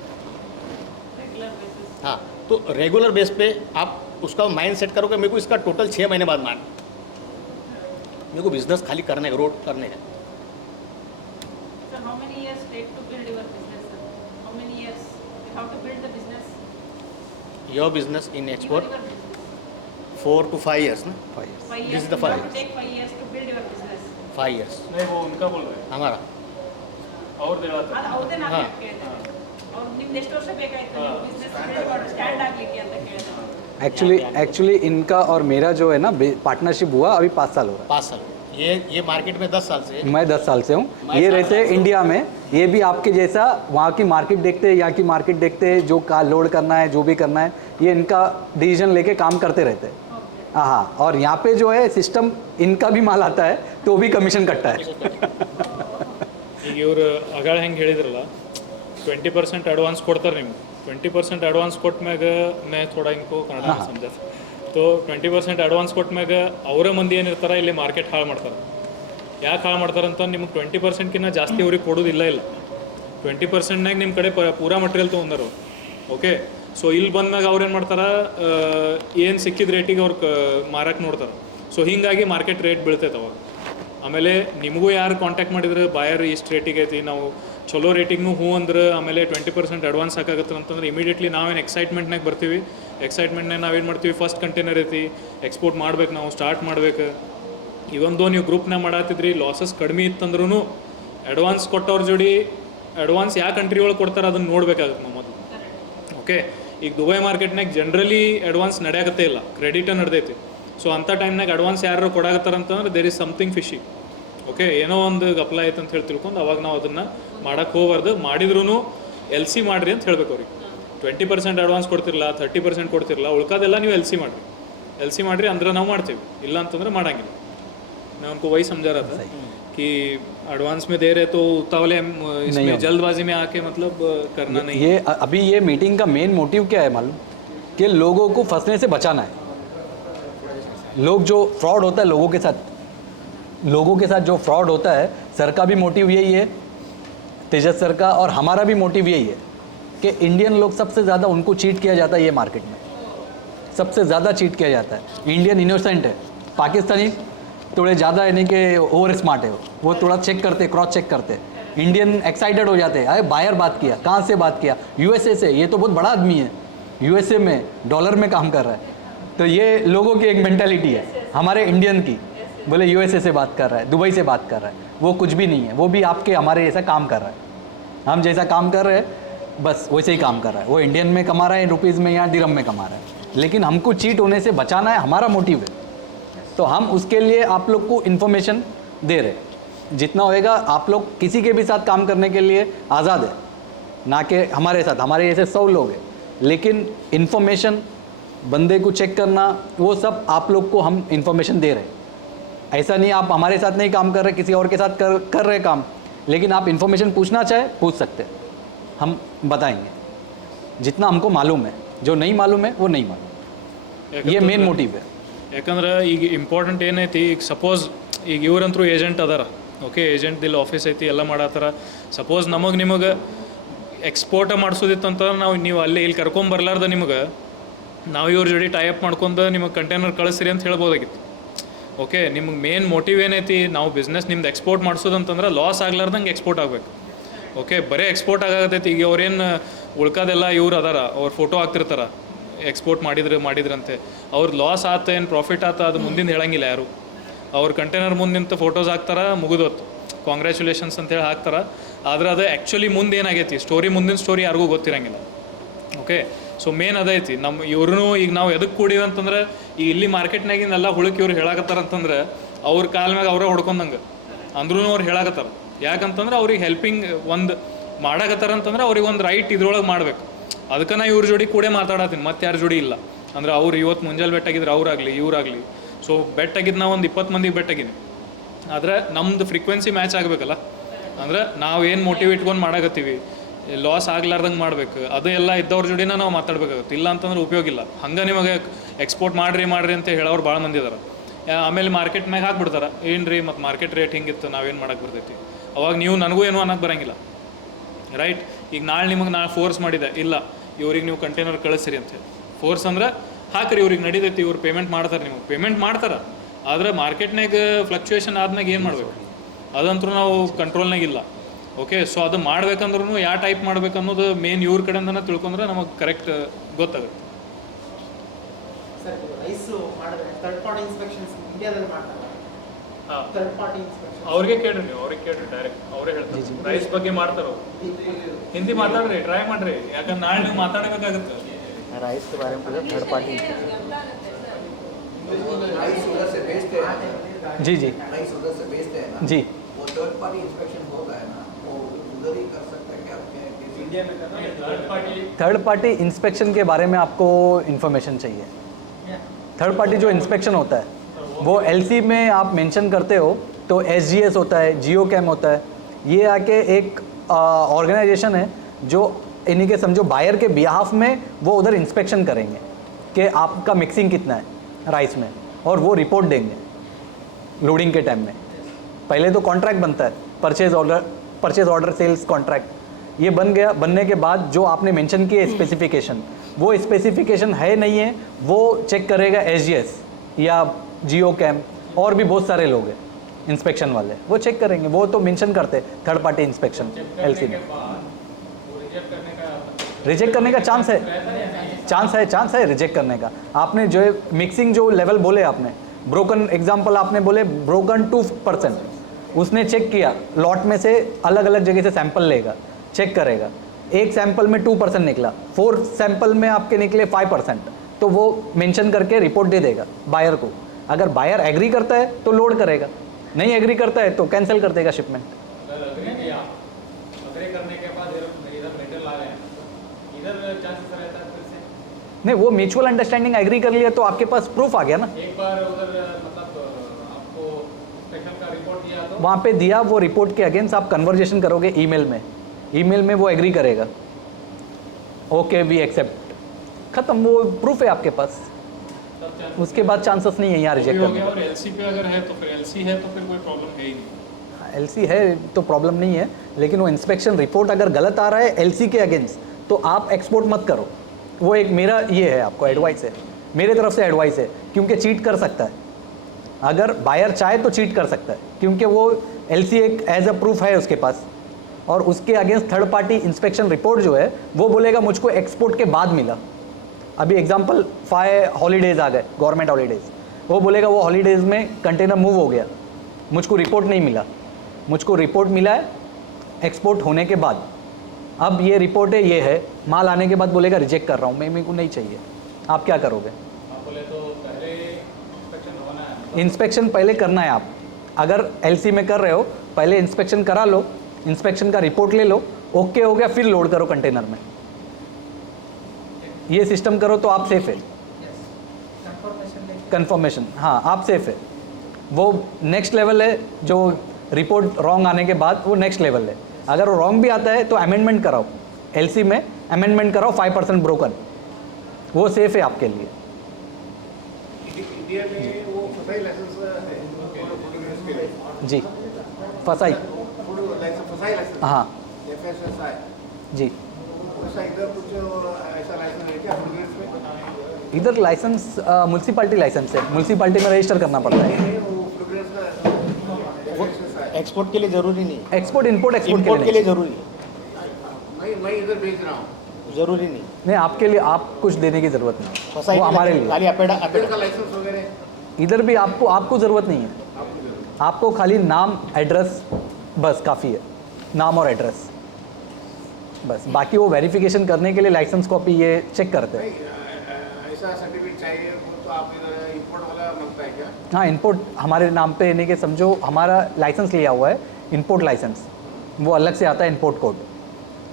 Regular basis. हाँ, तो रेगुलर बेस पे आप उसका माइंड सेट करोगे मेरे को इसका टोटल 6 महीने बाद मान, मेरे को बिजनेस खाली करने का, रोड करने का। So how many years take to build your business, sir? How many years you have to build the business? Your business in export Your business. 4 to 5 years ना, 5 This years. is the You have 5 to take 5 years to build your business. 5 years नहीं वो उनका बोल रहे हैं हमारा। ಅವ್ರು ಹೇಳತ್ತ ಅದು ಅವ್ರದ್ದೇ ನಾನು ಹಾ. ಕೇಳಿದೆ. ಅವ್ರು ನಿಮ್ದು ಎಷ್ಟು ವರ್ಷ ಬೇಕಾಯ್ತು ನೀವು ಬಿಸ್ನೆಸ್ ಬಿಲ್ಡ್ ಮಾಡಿ ಸ್ಟ್ಯಾಂಡ್ ಆಗಲಿಕ್ಕೆ ಅಂತ ಕೇಳಿದೆ. एक्चुअली इनका और मेरा जो है ना पार्टनरशिप हुआ अभी 5 साल हो रहा 5 साल ये मार्केट में 10 साल से है। मैं 10 साल से हूँ, ये रहते हैं इंडिया में, ये भी आपके जैसा वहाँ की मार्केट देखते हैं, यहाँ की मार्केट देखते हैं, जो का लोड करना है, जो भी करना है, ये इनका डिसीजन लेके काम करते रहते हैं। हाँ, और यहाँ पे जो है सिस्टम इनका भी माल आता है तो भी कमीशन कटता है। ಈಗ ಇವರು ಅಗಾಳ ಹೆಂಗೆ ಹೇಳಿದ್ರಲ್ಲ 20% ಅಡ್ವಾನ್ಸ್ ಕೊಡ್ತಾರೆ ನಿಮ್ಗೆ, 20% ಅಡ್ವಾನ್ಸ್ ಕೊಟ್ಟ ಮ್ಯಾಗ ಮೇ ಥೋಡಾ ಇನ್ಕೋ ಕನ್ನಡ ಸಮझ तो 20% ಅಡ್ವಾನ್ಸ್ ಕೊಟ್ಟ ಮ್ಯಾಗ ಅವರ ಮಂದಿ ಏನಿರ್ತಾರೆ ಇಲ್ಲಿ ಮಾರ್ಕೆಟ್ ಹಾಳು ಮಾಡ್ತಾರೆ. ಯಾಕೆ ಹಾಳು ಮಾಡ್ತಾರೆ ಅಂತ ನಿಮ್ಗೆ 20%ಕಿಂತ ಜಾಸ್ತಿ ಅವ್ರಿಗೆ ಕೊಡೋದಿಲ್ಲ ಇಲ್ಲ 20%ನಾಗ ನಿಮ್ಮ ಕಡೆ ಪೂರಾ ಮಟೀರಿಯಲ್ ತೊಗೊಂಡರು. ಓಕೆ, ಸೊ ಇಲ್ಲಿ ಬಂದಾಗ ಅವ್ರು ಏನು ಮಾಡ್ತಾರೆ, ಏನು ಸಿಕ್ಕಿದ ರೇಟಿಗೆ ಅವ್ರು ಮಾರಕ್ಕೆ ನೋಡ್ತಾರೆ. ಸೊ ಹೀಗಾಗಿ ಮಾರ್ಕೆಟ್ ರೇಟ್ ಬೀಳ್ತೈತೆ ಅವಾಗ. ಆಮೇಲೆ ನಿಮಗೂ ಯಾರು ಕಾಂಟ್ಯಾಕ್ಟ್ ಮಾಡಿದ್ರೆ ಬಾಯರ್ ಇಷ್ಟು ರೇಟಿಗೆ ಐತಿ, ನಾವು ಚಲೋ ರೇಟಿಗೂ ಹ್ಞೂ ಅಂದ್ರೆ ಆಮೇಲೆ 20% ಅಡ್ವಾನ್ಸ್ ಹಾಕಾಗತ್ತೆ ಅಂತಂದ್ರೆ ಇಮಿಡಿಯೇಟ್ಲಿ ನಾವೇನು ಎಕ್ಸೈಟ್ಮೆಂಟ್ನಾಗ ಬರ್ತೀವಿ. ಎಕ್ಸೈಟ್ಮೆಂಟ್ನಾಗ ನಾವೇನು ಮಾಡ್ತೀವಿ, ಫಸ್ಟ್ ಕಂಟೈನರ್ ಐತಿ ಎಕ್ಸ್ಪೋರ್ಟ್ ಮಾಡ್ಬೇಕು, ನಾವು ಸ್ಟಾರ್ಟ್ ಮಾಡ್ಬೇಕು. ಇವೊಂದು ನೀವು ಗ್ರೂಪ್ನಾಗ ಮಾಡತ್ತಿದ್ರಿ ಲಾಸಸ್ ಕಡಿಮೆ ಇತ್ತಂದ್ರೂ ಅಡ್ವಾನ್ಸ್ ಕೊಟ್ಟವ್ರ ಜೋಡಿ ಅಡ್ವಾನ್ಸ್ ಯಾವ ಕಂಟ್ರಿ ಒಳಗೆ ಕೊಡ್ತಾರೆ ಅದನ್ನು ನೋಡ್ಬೇಕಾಗುತ್ತೆ ನಾವು ಮೊದಲು. ಓಕೆ, ಈಗ ದುಬೈ ಮಾರ್ಕೆಟ್ನಾಗ ಜನ್ರಲಿ ಅಡ್ವಾನ್ಸ್ ನಡೆಯಾಗತ್ತೇ ಇಲ್ಲ, ಕ್ರೆಡಿಟ ನಡೆದೈತಿ. ಸೊ ಅಂಥ ಟೈಮ್ನಾಗ ಅಡ್ವಾನ್ಸ್ ಯಾರು ಕೊಡಾಕತ್ತಾರಂತಂದ್ರೆ there is something fishy. Okay, ಏನೋ ಒಂದು ಗಪ್ಲ ಆಯ್ತು ಅಂತ ಹೇಳಿ ತಿಳ್ಕೊಂಡು ಅವಾಗ ನಾವು ಅದನ್ನು ಮಾಡೋಕ್ಕೆ ಹೋಗ್ಬಾರ್ದು. ಮಾಡಿದ್ರೂ LC ಮಾಡಿರಿ ಅಂತ ಹೇಳ್ಬೇಕು ಅವ್ರಿಗೆ. 20% ಅಡ್ವಾನ್ಸ್ ಕೊಡ್ತಿರಲ್ಲ, 30% ಕೊಡ್ತಿರಲ್ಲ, ಉಳ್ಕಾದೆಲ್ಲ ನೀವು LC ಮಾಡಿರಿ. LC ಮಾಡಿರಿ ಅಂದ್ರೆ ನಾವು ಮಾಡ್ತೀವಿ, ಇಲ್ಲ ಅಂತಂದ್ರೆ ಮಾಡಂಗಿಲ್ಲ. मैं उनको वही समझा रहा था कि एडवांस में दे रहे तो उतावले इसमें जल्दबाजी में आके मतलब करना नहीं है। ये अभी ये मीटिंग का मेन मोटिव क्या है मालूम, कि लोगों को फंसने से बचाना है। लोग जो फ्रॉड होता है लोगों के साथ जो फ्रॉड होता है, सर का भी मोटिव यही है, तेजस सर का और हमारा भी मोटिव यही है कि इंडियन लोग सबसे ज़्यादा उनको चीट किया जाता है। ये मार्केट में सबसे ज़्यादा चीट किया जाता है। इंडियन इनोसेंट है, पाकिस्तानी थोड़े ज़्यादा यानी कि ओवर स्मार्ट है, वो थोड़ा चेक करते, क्रॉस चेक करते। इंडियन एक्साइटेड हो जाते हैं, अरे बायर बात किया, कहाँ से बात किया, USA से, ये तो बहुत बड़ा आदमी है, USA में डॉलर में काम कर रहा है। तो ये लोगों की एक मेंटालिटी है हमारे इंडियन की, बोले USA से बात कर रहा है, दुबई से बात कर रहा है, वो कुछ भी नहीं है, वो भी आपके हमारे जैसा काम कर रहा है। हम जैसा काम कर रहे हैं बस वैसे ही काम कर रहा है। वो इंडियन में कमा रहा है, रुपीज़ में या दिरहम में कमा रहा है, लेकिन हमको चीट होने से बचाना है, हमारा मोटिव है। तो हम उसके लिए आप लोग को इन्फॉर्मेशन दे रहे, जितना होएगा आप लोग किसी के भी साथ काम करने के लिए आज़ाद है, ना कि हमारे साथ, हमारे जैसे 100 लोग हैं, लेकिन इन्फॉर्मेशन बंदे को चेक करना वो सब आप लोग को हम इन्फॉर्मेशन दे रहे हैं। ऐसा नहीं आप हमारे साथ नहीं काम कर रहे, किसी और के साथ कर रहे काम, लेकिन आप इन्फॉर्मेशन पूछना चाहे पूछ सकते हैं, हम बताएंगे जितना हमको मालूम है। जो नहीं मालूम है वो नहीं मालूम, ये मेन मोटिव है। ಯಾಕಂದ್ರೆ ಈಗ ಇಂಪಾರ್ಟೆಂಟ್ ಏನೈತಿ, ಈಗ ಸಪೋಸ್ ಈಗ ಇವ್ರಂತರೂ ಏಜೆಂಟ್ ಅದಾರ, ಓಕೆ, ಏಜೆಂಟ್ದಿಲ್ಲ ಆಫೀಸ್ ಐತಿ, ಎಲ್ಲ ಮಾಡತ್ತಾರ. ಸಪೋಸ್ ನಿಮಗೆ ಎಕ್ಸ್ಪೋರ್ಟ ಮಾಡಿಸೋದಿತ್ತಂತಂದ್ರೆ ನೀವು ಅಲ್ಲಿ ಇಲ್ಲಿ ಕರ್ಕೊಂಬರ್ಲಾರ್ದ ನಿಮಗೆ ನಾವು ಇವ್ರ ಜೋಡಿ ಟೈಅಪ್ ಮಾಡ್ಕೊಂಡು ನಿಮಗೆ ಕಂಟೈನರ್ ಕಳಿಸ್ರಿ ಅಂತ ಹೇಳ್ಬೋದಾಗಿತ್ತು. ಓಕೆ, ನಿಮಗೆ ಮೇನ್ ಮೋಟಿವ್ ಏನೈತಿ, ನಾವು ಬಿಸ್ನೆಸ್ ನಿಮ್ದು ಎಕ್ಸ್ಪೋರ್ಟ್ ಮಾಡಿಸೋದಂತಂದ್ರೆ ಲಾಸ್ ಆಗ್ಲಾರ್ದಂಗೆ ಎಕ್ಸ್ಪೋರ್ಟ್ ಆಗಬೇಕು. ಓಕೆ, ಬರೀ ಎಕ್ಸ್ಪೋರ್ಟ್ ಆಗತ್ತೈತಿ. ಈಗ ಅವ್ರೇನು ಉಳ್ಕಾದೆಲ್ಲ ಇವ್ರು ಅದಾರ, ಅವ್ರು ಫೋಟೋ ಹಾಕ್ತಿರ್ತಾರೆ ಎಕ್ಸ್ಪೋರ್ಟ್ ಮಾಡಿದ್ರಂತೆ, ಅವ್ರ ಲಾಸ್ ಆತ ಏನು ಪ್ರಾಫಿಟ್ ಆತ ಅದು ಮುಂದಿನ ಹೇಳಂಗಿಲ್ಲ ಯಾರು. ಅವ್ರ ಕಂಟೈನರ್ ಮುಂದೆ ನಿಂತು ಫೋಟೋಸ್ ಹಾಕ್ತಾರೆ, ಮುಗಿದೋತ್ತು, ಕಾಂಗ್ರ್ಯಾಚುಲೇಷನ್ಸ್ ಅಂತೇಳಿ ಹಾಕ್ತಾರೆ. ಆದರೆ ಅದು ಆ್ಯಕ್ಚುಲಿ ಮುಂದೆ ಏನಾಗೈತಿ ಸ್ಟೋರಿ, ಮುಂದಿನ ಸ್ಟೋರಿ ಯಾರಿಗೂ ಗೊತ್ತಿರಂಗಿಲ್ಲ. ಓಕೆ, ಸೊ ಮೇನ್ ಅದೈತಿ ನಮ್ಮ ಇವ್ರೂ. ಈಗ ನಾವು ಎದಕ್ಕೆ ಕೂಡೀವಿ ಅಂತಂದ್ರೆ, ಈಗ ಇಲ್ಲಿ ಮಾರ್ಕೆಟ್ನಾಗಿನೆಲ್ಲ ಹುಳುಕಿ ಇವ್ರು ಹೇಳಾಕತ್ತಾರಂತಂದ್ರೆ ಅವ್ರ ಕಾಲ ಮ್ಯಾಗ ಅವರೇ ಹೊಡ್ಕೊಂಡಂಗೆ ಅಂದ್ರೂ ಅವ್ರು ಹೇಳಾಕತ್ತಾರ. ಯಾಕಂತಂದ್ರೆ ಅವ್ರಿಗೆ ಹೆಲ್ಪಿಂಗ್ ಒಂದು ಮಾಡಾಕತ್ತಾರಂತಂದ್ರೆ ಅವ್ರಿಗೆ ಒಂದು ರೈಟ್ ಇದ್ರೊಳಗೆ ಮಾಡಬೇಕು. ಅದಕ್ಕೆ ನಾ ಇವ್ರ ಜೋಡಿ ಕೂಡ ಮಾತಾಡತ್ತೀನಿ, ಮತ್ತೆ ಯಾರ ಜೋಡಿ ಇಲ್ಲ. ಅಂದರೆ ಅವ್ರು ಇವತ್ತು ಮುಂಜಾನೆ ಬೆಟ್ಟಾಗಿದ್ರೆ ಅವರಾಗಲಿ ಇವರಾಗಲಿ. ಸೊ ಬೆಟ್ಟಾಗಿದ್ದು ನಾವು ಒಂದು 20 ಮಂದಿಗೆ ಬೆಟ್ಟಾಗಿದ್ವಿ. ಆದರೆ ನಮ್ಮದು ಫ್ರೀಕ್ವೆನ್ಸಿ ಮ್ಯಾಚ್ ಆಗಬೇಕಲ್ಲ. ಅಂದರೆ ನಾವು ಏನು ಮೋಟಿವ್ ಇಟ್ಕೊಂಡು ಮಾಡಾಕತ್ತೀವಿ, ಲಾಸ್ ಆಗ್ಲಾರ್ದಂಗೆ ಮಾಡ್ಬೇಕು, ಅದು ಎಲ್ಲ ಇದ್ದವ್ರ ಜೋಡಿನ ನಾವು ಮಾತಾಡ್ಬೇಕಾಗುತ್ತೆ. ಇಲ್ಲ ಅಂತಂದ್ರೆ ಉಪಯೋಗ ಇಲ್ಲ. ಹಂಗೆ ನಿಮಗೆ ಎಕ್ಸ್ಪೋರ್ಟ್ ಮಾಡಿರಿ ಅಂತ ಹೇಳೋರು ಭಾಳ ಮಂದಿ ಇದಾರೆ. ಆಮೇಲೆ ಮಾರ್ಕೆಟ್ ಮ್ಯಾಗ ಹಾಕ್ಬಿಡ್ತಾರೆ, ಏನು ರೀ ಮತ್ತು ಮಾರ್ಕೆಟ್ ರೇಟ್ ಹಿಂಗಿತ್ತು, ನಾವೇನು ಮಾಡೋಕ್ಕೆ ಬರ್ತೈತಿ. ಅವಾಗ ನೀವು ನನಗೂ ಏನೂ ಅನ್ನೋಕ್ಕೆ ಬರೋಂಗಿಲ್ಲ, ರೈಟ್? ಈಗ ನಾಳೆ ಫೋರ್ಸ್ ಮಾಡಿದೆ, ಇಲ್ಲ ಇವ್ರಿಗೆ ನೀವು ಕಂಟೈನರ್ ಕಳಿಸ್ರಿ ಅಂತೇಳಿ. ಫೋರ್ಸ್ ಅಂದ್ರೆ ಹಾಕ್ರಿ, ಇವ್ರಿಗೆ ನಡೀತೈತಿ, ಇವ್ರು ಪೇಮೆಂಟ್ ಮಾಡ್ತಾರೆ, ನಿಮಗೆ ಪೇಮೆಂಟ್ ಮಾಡ್ತಾರೆ. ಆದರೆ ಮಾರ್ಕೆಟ್ನಾಗ ಫ್ಲಕ್ಚುಯೇಷನ್ ಆದ್ಮೇಲೆ ಏನು ಮಾಡಬೇಕು ಅದಂತೂ ನಾವು ಕಂಟ್ರೋಲ್ನಾಗಿಲ್ಲ. ಓಕೆ, ಸೊ ಅದು ಮಾಡ್ಬೇಕಂದ್ರೂ ಯಾವ ಟೈಪ್ ಮಾಡ್ಬೇಕು ಅನ್ನೋದು ಮೇನ್ ಇವ್ರ ಕಡೆಯಿಂದನೇ ತಿಳ್ಕೊಂಡ್ರೆ ನಮಗೆ ಕರೆಕ್ಟ್ ಗೊತ್ತಾಗುತ್ತೆ. ಸರ್ ರೈಸ್ ಮಾಡಿದ್ರೆ ಥರ್ಡ್ ಪಾರ್ಟಿ ಇನ್ಸ್ಪೆಕ್ಷನ್ಸ್ ಇಂಡಿಯಾದಲ್ಲಿ ಮಾಡ್ತಾರೆ. ಹಾಂ, ಥರ್ಡ್ ಪಾರ್ಟಿ ಇನ್ಸ್ಪೆಕ್ಷನ್ ಅವ್ರಿಗೆ ಕೇಳ್ರಿ, ನೀವು ಅವ್ರಿಗೆ ಕೇಳ್ರಿ, ಡೈರೆಕ್ಟ್ ಅವರೇ ಹೇಳ್ತಾರೆ. ರೈಸ್ ಬಗ್ಗೆ ಮಾಡ್ತಾರೋ ಹಿಂದಿ ಮಾತಾಡ್ರಿ, ಟ್ರೈ ಮಾಡ್ರಿ, ಯಾಕಂದ್ರೆ ನಾಳೆ ನೀವು ಮಾತಾಡಬೇಕಾಗುತ್ತೆ. राइस के बारे में पूछा, थर्ड पार्टी राइस उधर से बेचते हैं, जी जी राइस उधर से बेचते हैं ना, जी। वो थर्ड पार्टी इंस्पेक्शन होता है ना, वो उधर ही कर सकते हैं क्या? इंडिया में करना है थर्ड पार्टी इंस्पेक्शन के बारे में आपको इन्फॉर्मेशन चाहिए। थर्ड पार्टी जो इंस्पेक्शन होता है वो एलसी में आप मेंशन करते हो तो एसजीएस होता है, जियो कैम होता है। ये आके एक ऑर्गेनाइजेशन है जो इन्हीं के समझो बायर के बिहाफ में वो उधर इंस्पेक्शन करेंगे कि आपका मिक्सिंग कितना है राइस में, और वो रिपोर्ट देंगे लोडिंग के टाइम में। पहले तो कॉन्ट्रैक्ट बनता है, परचेज ऑर्डर सेल्स कॉन्ट्रैक्ट। ये बन गया, बनने के बाद जो आपने मेंशन किए स्पेसिफिकेशन, वो स्पेसिफिकेशन है नहीं है, वो चेक करेगा एसजीएस या जियो कैम, और भी बहुत सारे लोग हैं इंस्पेक्शन वाले, वो चेक करेंगे। वो तो मेंशन करते हैं थर्ड पार्टी इंस्पेक्शन एलसी में। रिजेक्ट करने का चांस है रिजेक्ट करने का। आपने जो मिक्सिंग जो लेवल बोले, आपने ब्रोकन एग्जांपल आपने बोले ब्रोकन 2%, उसने चेक किया, लॉट में से अलग अलग जगह से सैंपल लेगा, चेक करेगा, एक सैंपल में 2% निकला, 4 सैंपल में आपके निकले 5%, तो वो मेंशन करके रिपोर्ट दे देगा बायर को। अगर बायर एग्री करता है तो लोड करेगा, नहीं एग्री करता है तो कैंसिल कर देगा शिपमेंट। नहीं, वो म्यूचुअल अंडरस्टैंडिंग एग्री कर लिया तो आपके पास प्रूफ आ गया ना। एक बार उधर मतलब आपको इंस्पेक्शन का रिपोर्ट दिया तो वहाँ पे दिया, वो रिपोर्ट के अगेंस्ट आप कन्वर्जेशन करोगे ईमेल में वो एग्री करेगा, ओके वी एक्सेप्ट, खत्म, वो प्रूफ है आपके पास। उसके बाद चांसेस नहीं है यहाँ रिजेक्ट करने और एलसी पे अगर है तो फिर एलसी है तो फिर कोई प्रॉब्लम है ही नहीं। एलसी है तो प्रॉब्लम नहीं है, लेकिन वो इंस्पेक्शन रिपोर्ट अगर गलत आ रहा है एलसी के अगेंस्ट तो आप एक्सपोर्ट मत करो। वो एक मेरा ये है, आपको एडवाइस है, मेरे तरफ से एडवाइस है, क्योंकि चीट कर सकता है। अगर बायर चाहे तो चीट कर सकता है, क्योंकि वो एलसी एक एज अ प्रूफ है उसके पास, और उसके against third party inspection report जो है वो बोलेगा मुझको एक्सपोर्ट के बाद मिला। अभी एग्जांपल 5 हॉलीडेज़ आ गए, गवर्नमेंट हॉलीडेज़, वो बोलेगा वो हॉलीडेज़ में कंटेनर मूव हो गया, मुझको रिपोर्ट नहीं मिला, मुझको रिपोर्ट मिला है एक्सपोर्ट होने के बाद। अब ये रिपोर्ट है, ये है, माल आने के बाद बोलेगा रिजेक्ट कर रहा हूँ मैं, मेरे को नहीं चाहिए। आप क्या करोगे? आप बोले तो पहले इंस्पेक्शन होना है, इंस्पेक्शन पहले करना है। आप अगर एलसी में कर रहे हो पहले इंस्पेक्शन करा लो, इंस्पेक्शन का रिपोर्ट ले लो, ओके हो गया फिर लोड करो कंटेनर में। ये सिस्टम करो तो आप सेफ है। कंफर्मेशन, हाँ आप सेफ है। वो नेक्स्ट लेवल है, जो रिपोर्ट रॉन्ग आने के बाद वो नेक्स्ट लेवल है। अगर वो रॉन्ग भी आता है तो अमेंडमेंट कराओ, एलसी में अमेंडमेंट कराओ 5% ब्रोकन, वो सेफ है आपके लिए। इंडिया में वो फसाई लाइसेंस है जी, फसाई, फूड लाइसेंस, फसाई लाइसेंस, हाँ FSSAI, जी। उसका इधर कुछ ऐसा लाइसेंस है क्या फूड में? इधर लाइसेंस म्यूनसिपाल्टी लाइसेंस है, म्यूनसिपाल्टी में रजिस्टर करना पड़ता है। वो फूड का FSSAI, एक्सपोर्ट के लिए ज़रूरी नहीं, एक्सपोर्ट इंपोर्ट इम्पोर्ट के लिए नहीं। ज़रूरी है, मैं इधर बेच रहा हूँ, ज़रूरी नहीं। नहीं, आपके लिए आप कुछ देने की ज़रूरत नहीं, फसाई वो हमारे लिए। खाली अपेडा इधर का लाइसेंस वगैरह इधर भी आपको ज़रूरत नहीं है, आपको खाली नाम एड्रेस बस काफ़ी है, नाम और एड्रेस बस। बाकी वो वेरिफिकेशन करने के लिए लाइसेंस कॉपी ये चेक करते हैं। ऐसा सर्टिफिकेट चाहिए तो आप इधर इंपोर्ट वाला मांगता है क्या? हाँ, इंपोर्ट हमारे नाम पे यानी कि समझो हमारा लाइसेंस लिया हुआ है इंपोर्ट लाइसेंस, वो अलग से आता है इंपोर्ट कोड।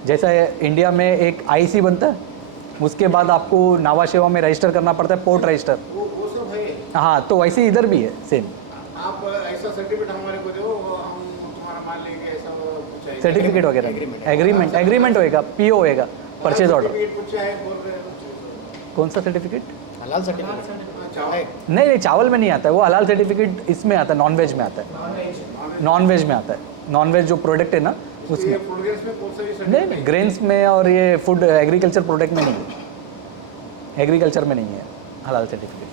जैसा इंडिया में एक आईसी बनता है, उसके बाद आपको नावा शेवा में रजिस्टर करना पड़ता है, पोर्ट रजिस्टर। वो सब है। हाँ, तो वैसे इधर भी है सेम। आप ऐसा सर्टिफिकेट हमारे को दो, हम तुम्हारा माल लेंगे, ऐसा कुछ है? सर्टिफिकेट वगैरह एग्रीमेंट होएगा, पीओ होएगा, परचेज ऑर्डर। सर्टिफिकेट कुछ है बोल रहे हो? कौन सा सर्टिफिकेट? हलाल सर्टिफिकेट अच्छा, नहीं नहीं, चावल में नहीं आता है वो, हलाल सर्टिफिकेट इसमें आता है, नॉन वेज में आता है। नॉन वेज में आता है, नॉन वेज जो प्रोडक्ट है ना ये उसमें। फूड ग्रेन्स में कौन सा भी नहीं नहीं, ग्रेन्स में और ये फूड एग्रीकल्चर प्रोडक्ट में नहीं है, एग्रीकल्चर में नहीं है हलाल सर्टिफिकेट।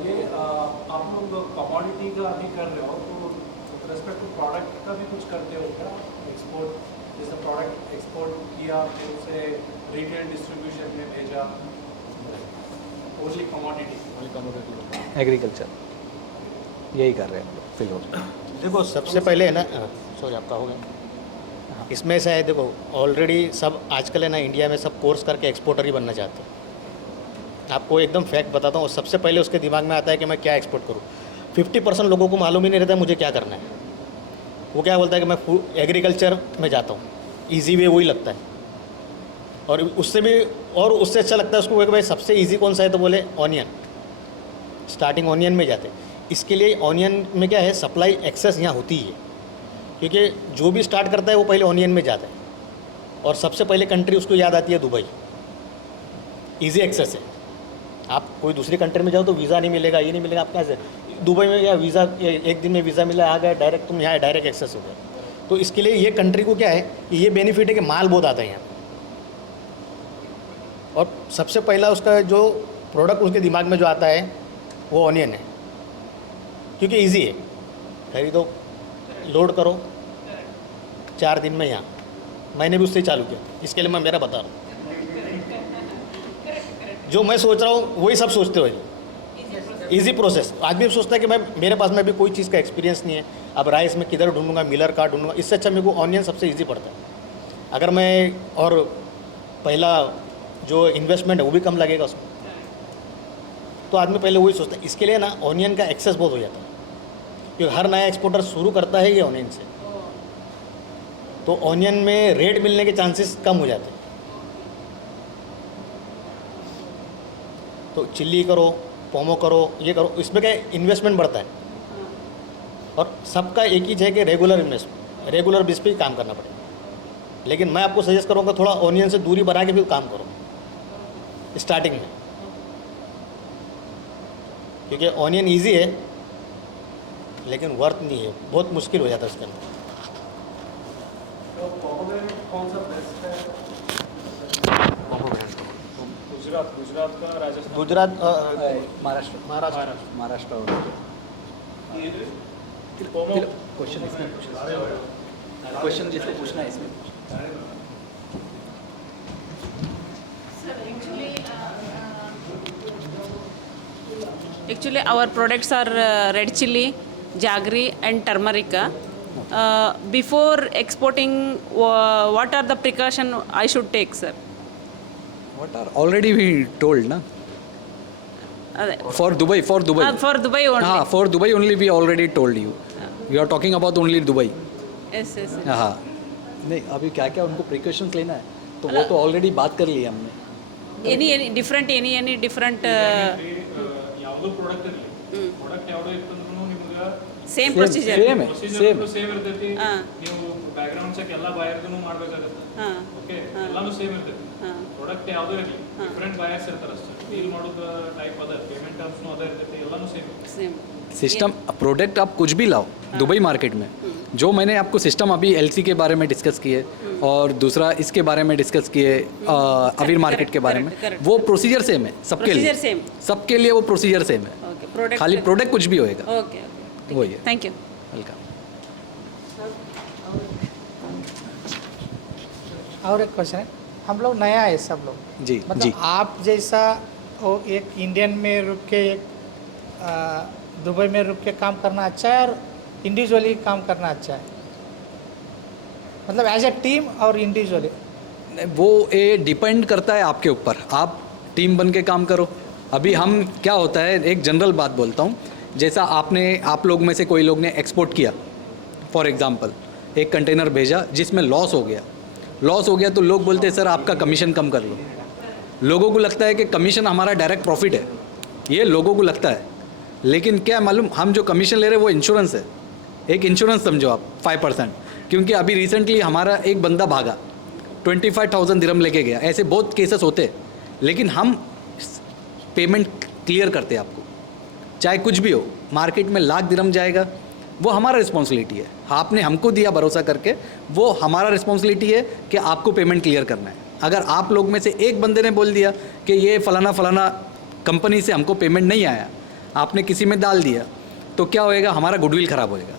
ये आप लोग कमोडिटी का अभी कर रहे हो, तो रेस्पेक्ट टू प्रोडक्ट का भी कुछ करते हो क्या? एक्सपोर्ट, जैसे प्रोडक्ट एक्सपोर्ट किया फिर उसे रिटेल डिस्ट्रीब्यूशन में भेजा, ओनली कमोडिटी? एग्रीकल्चर यही कर रहे हैं हम लोग फिलहाल। देखो सबसे पहले है ना, सॉरी आपका हो गया, इसमें से है देखो ऑलरेडी सब आजकल है ना इंडिया में सब कोर्स करके एक्सपोर्टर ही बनना चाहते हैं। आपको एकदम फैक्ट बताता हूँ, सबसे पहले उसके दिमाग में आता है कि मैं क्या एक्सपोर्ट करूँ। 50% लोगों को मालूम ही नहीं रहता है मुझे क्या करना है। वो क्या बोलता है कि मैं एग्रीकल्चर में जाता हूँ, ईजी वे वही लगता है, और उससे भी और उससे अच्छा लगता है उसको कि भाई सबसे ईजी कौन सा है, तो बोले ऑनियन, स्टार्टिंग ऑनियन में जाते हैं। इसके लिए ऑनियन में क्या है, सप्लाई एक्सेस यहाँ होती है, क्योंकि जो भी स्टार्ट करता है वो पहले ऑनियन में जाता है, और सबसे पहले कंट्री उसको याद आती है दुबई। ईजी एक्सेस है, आप कोई दूसरी कंट्री में जाओ तो वीज़ा नहीं मिलेगा, ये नहीं मिलेगा, आप कहाँ से? दुबई में क्या वीज़ा, एक दिन में वीज़ा मिला, आ गया डायरेक्ट, तुम यहाँ डायरेक्ट एक्सेस हो गया। तो इसके लिए ये कंट्री को क्या है, ये बेनिफिट है कि माल बहुत आता है यहाँ, और सबसे पहला उसका जो प्रोडक्ट उसके दिमाग में जो आता है वो ऑनियन है, क्योंकि ईजी है, खरीदो, लोड करो, 4 दिन में यहाँ। मैंने भी उससे ही चालू किया, इसके लिए मैं मेरा बता रहा हूँ। जो मैं सोच रहा हूँ वही सब सोचते हो, इजी प्रोसेस। आदमी सोचता है कि मैं मेरे पास में अभी कोई चीज़ का एक्सपीरियंस नहीं है, अब राइस में किधर ढूंढूंगा, मिलर का ढूंढूंगा, इससे अच्छा मेरे को ऑनियन सबसे इजी पड़ता है। अगर मैं, और पहला जो इन्वेस्टमेंट है वो भी कम लगेगा उसमें, तो आदमी पहले वही सोचता है। इसके लिए ना ऑनियन का एक्सेस बहुत हो जाता है, क्योंकि हर नया एक्सपोर्टर शुरू करता है ये ऑनियन से, तो ऑनियन में रेट मिलने के चांसेस कम हो जाते हैं। तो चिल्ली करो, पोमो करो, ये करो, इसमें क्या इन्वेस्टमेंट बढ़ता है, और सबका एक ही है कि रेगुलर इन्वेस्टमेंट, रेगुलर बेस पे ही काम करना पड़ेगा। लेकिन मैं आपको सजेस्ट करूँगा थोड़ा ऑनियन से दूरी बना के भी काम करो स्टार्टिंग में, क्योंकि ऑनियन ईजी है लेकिन वर्थ नहीं है, बहुत मुश्किल हो जाता है इसके अंदर। तो पोमोग्रेनेट कौन सा बेस्ट है? गुजरात का, राजस्थान, गुजरात, महाराष्ट्र महाराष्ट्र पोमो। क्वेश्चन इसमें क्वेश्चन जिसको पूछना है इसमें। Actually, our products are red chili, jaggery, and turmeric. Before exporting, what are the precaution I should take, sir? What are already we told na? For Dubai. For Dubai only. हाँ, for Dubai only we already told you. We are talking about only Dubai. Yes, yes. हाँ, नहीं अभी क्या क्या उनको precautions लेना है तो वो तो ऑलरेडी बात कर ली हमने। Any different, any different. ಯಾವುದೋ ಪ್ರಾಡಕ್ಟ್ ಇರಲಿ, ಪ್ರಾಡಕ್ಟ್ ಯಾವುದೋ ಇತ್ತಂದ್ರೂ ನಿಮ್ಗೆ Same procedure. Same same same ಇರ್ತೈತಿ. ಹಾ. ನೀವು ಬ್ಯಾಕ್ ಗ್ರೌಂಡ್ ಚೆಕ್ ಎಲ್ಲ ಬಾಯರ್ಗೂ ಮಾಡಬೇಕಾಗುತ್ತೆ. ಹಾಂ ಓಕೆ, ಎಲ್ಲಾನು ಸೇಮ್ ಇರ್ತೈತಿ. ಹಾಂ ಪ್ರಾಡಕ್ಟ್ ಯಾವುದೋ ಇರಲಿ, ಡಿಫ್ರೆಂಟ್ ಬಾಯರ್ಸ್ ಇರ್ತಾರೆ ಅಷ್ಟೇ. ಡೀಲ್ ಮಾಡೋದು ಟೈಪ್ ಅದ, ಪೇಮೆಂಟ್ ಟರ್ಮ್ಸ್ನು ಅದೇ ಇರ್ತೈತಿ, ಎಲ್ಲಾನು ಸೇಮ್. सेम. सिस्टम प्रोडक्ट आप कुछ भी लाओ दुबई मार्केट में, जो मैंने आपको सिस्टम अभी एलसी के बारे में डिस्कस किए और दूसरा इसके बारे में डिस्कस किए अवीर मार्केट के बारे में, correct. वो प्रोसीजर सेम है सबके लिए, Procedure same. सबके लिए वो प्रोसीजर सेम है, ओके प्रोडक्ट खाली प्रोडक्ट कुछ भी होएगा। ओके वही है। Thank you. वेलकम। और एक क्वेश्चन है, हम लोग नया है सब लोग, जी मतलब जी आप जैसा वो एक इंडियन में रुक के एक दुबई में रुक के काम करना अच्छा है और इंडिविजुअली काम करना अच्छा है, मतलब एज ए टीम और इंडिविजुअली? वो ये डिपेंड करता है आपके ऊपर, आप टीम बन के काम करो। अभी हम क्या होता है, एक जनरल बात बोलता हूँ, जैसा आप लोग में से कोई लोग ने एक्सपोर्ट किया, फॉर एग्जांपल एक कंटेनर भेजा जिसमें लॉस हो गया, लॉस हो गया तो लोग बोलते हैं सर आपका कमीशन कम कर लो। लोगों को लगता है कि कमीशन हमारा डायरेक्ट प्रॉफिट है, ये लोगों को लगता है, लेकिन क्या मालूम हम जो कमीशन ले रहे हैं वो इंश्योरेंस है, एक इंश्योरेंस समझो आप 5%। क्योंकि अभी रिसेंटली हमारा एक बंदा भागा 25,000 दिरहम लेके गया, ऐसे बहुत केसेस होते हैं, लेकिन हम पेमेंट क्लियर करते हैं आपको, चाहे कुछ भी हो। मार्केट में लाख दिरहम जाएगा वो हमारा रिस्पॉन्सिबिलिटी है, आपने हमको दिया भरोसा करके, वो हमारा रिस्पॉन्सिबिलिटी है कि आपको पेमेंट क्लियर करना है। अगर आप लोग में से एक बंदे ने बोल दिया कि ये फलाना फलाना कंपनी से हमको पेमेंट नहीं आया, आपने किसी में डाल दिया, तो क्या होएगा, हमारा गुडविल ख़राब होएगा,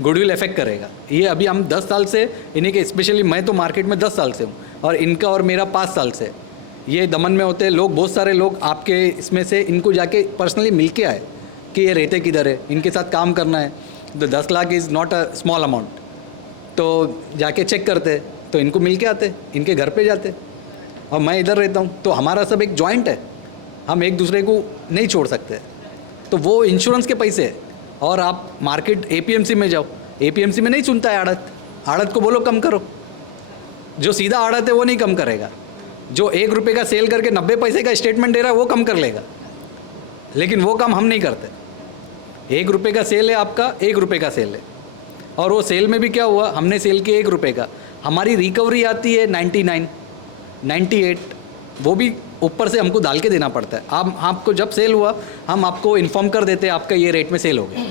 गुडविल इफेक्ट करेगा। ये अभी हम 10 साल से इन्हीं के, स्पेशली मैं तो मार्केट में 10 साल से हूँ और इनका और मेरा 5 साल से, ये दमन में होते हैं लोग, बहुत सारे लोग आपके इसमें से इनको जाके पर्सनली मिल के आए कि ये रहते किधर है, इनके साथ काम करना है। तो 10 lakh is not a small amount, तो जाके चेक करते तो इनको मिल के आते, इनके घर पे जाते, और मैं इधर रहता हूँ, तो हमारा सब एक जॉइंट है, हम एक दूसरे को नहीं छोड़ सकते। तो वो इंश्योरेंस के पैसे है। और आप मार्केट APMC में जाओ, APMC में नहीं सुनता है आड़त, आड़त को बोलो कम करो, जो सीधा आड़त है वो नहीं कम करेगा, जो 1 रुपये का सेल करके 90 पैसे का स्टेटमेंट दे रहा है वो कम कर लेगा, लेकिन वो काम हम नहीं करते। 1 रुपये का सेल है आपका, 1 रुपये का सेल है, और वो सेल में भी क्या हुआ, हमने सेल किया 1 रुपये का, हमारी रिकवरी आती है 99, 98, वो भी ऊपर से हमको डाल के देना पड़ता है। आप आपको जब सेल हुआ हम आपको इन्फॉर्म कर देते हैं आपका ये रेट में सेल हो गया।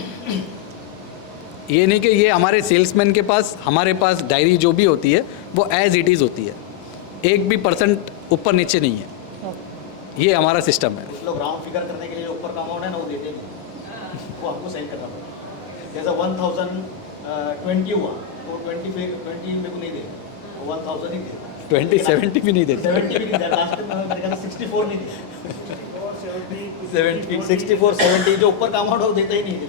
ये नहीं कि ये हमारे सेल्समैन के पास, हमारे पास डायरी जो भी होती है वो एज इट इज़ होती है, 1 भी % ऊपर नीचे नहीं है, ये हमारा सिस्टम है। कुछ लोग राउंड फिगर करने के लिए ऊपर का अमाउंट है ना वो देते नहीं, वो हमको सेल करना पड़ता है। जैसा 1020 हुआ तो 20 मेरे को नहीं दे, वो 1000 ही दे, 20 70 भी नहीं देते, 70 भी नहीं दिया, लास्ट में मेरे ख्याल से 64 नहीं दिया, 64 70 जो ऊपर का अमाउंट है वो देता ही नहीं है।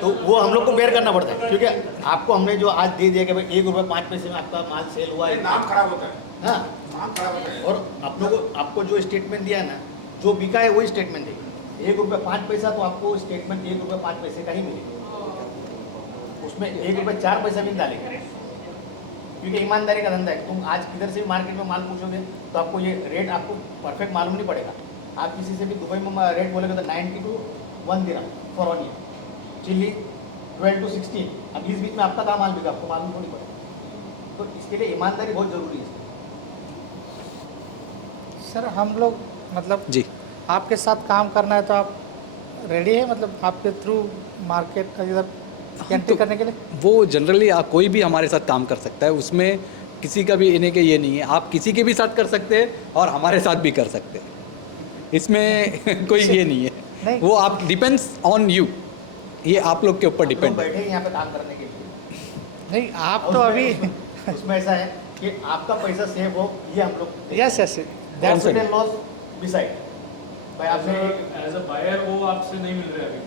तो वो हम लोग को बेयर करना पड़ता है, क्योंकि आपको हमने जो आज दे दिया कि भाई 1 रुपये 5 पैसे में आपका माल सेल हुआ है, नाम खराब होता है, हाँ, नाम खराब होता है। और अपनों को आपको जो स्टेटमेंट दिया है ना, जो बिका है वही स्टेटमेंट देगी। 1 रुपये 5 पैसा तो आपको स्टेटमेंट 1 रुपये 5 पैसे का ही मिलेगा, उसमें 1 रुपये 4 पैसा भी नहीं डालेंगे, क्योंकि ईमानदारी का धंधा है। तुम आज किधर से भी मार्केट में माल पूछोगे तो आपको ये रेट आपको परफेक्ट मालूम नहीं पड़ेगा। आप किसी से भी दुबई में रेट बोलेगे तो 90 to 1 dirham for 1 year, chilli 12 to 16, अब इस बीच में आपका कहाँ माल बिका आपको मालूम थोड़ी पड़ेगा। तो इसके लिए ईमानदारी बहुत ज़रूरी है। सर हम लोग मतलब जी, आपके साथ काम करना है तो आप रेडी है, मतलब आपके थ्रू मार्केट इधर एंट्री करने के लिए? वो जनरली कोई भी हमारे साथ काम कर सकता है, उसमें किसी का भी इन्हें के ये नहीं है, आप किसी के भी साथ कर सकते हैं और हमारे साथ भी कर सकते हैं, इसमें कोई ये नहीं है। नहीं। वो आप डिपेंड्स ऑन यू, ये आप लोग के ऊपर हम लोग डिपेंड है। बैठे हैं यहाँ पे काम करने के लिए, नहीं आप तो अभी उसमें ऐसा है कि आपका पैसा सेव हो, ये हम लोग yes yes that's will loss decide भाई आपने एज अ बायर वो आपसे नहीं मिल रहे अभी,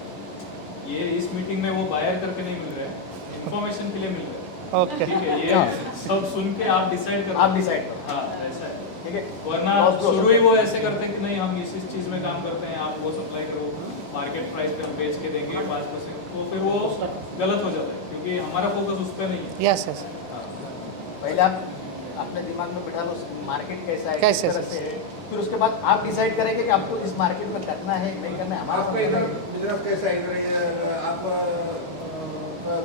ये इस मीटिंग में वो बायर करके नहीं मिल रहे हैं, इन्फॉर्मेशन के लिए मिल रहे हैं। ओके ठीक है, ये सब सुन के आप डिसाइड करो। आप डिसाइड करो, हाँ ऐसा है, ठीक है। वरना Loss शुरू process। ही वो ऐसे करते हैं कि नहीं हम इस चीज़ में काम करते हैं, आप वो सप्लाई करो, मार्केट प्राइस पे हम बेच के देंगे 5%, तो फिर वो गलत हो जाता है, क्योंकि हमारा फोकस उस पर नहीं है। यस यस पहले आप अपने दिमाग में बिठा लो मार्केट कैसा है, कैसे किस तरह से है, फिर उसके बाद आप डिसाइड करेंगे कि आपको इस मार्केट में करना है नहीं करना है। आपका हमारा इधर बिजनेस कैसा है, इधर ये आप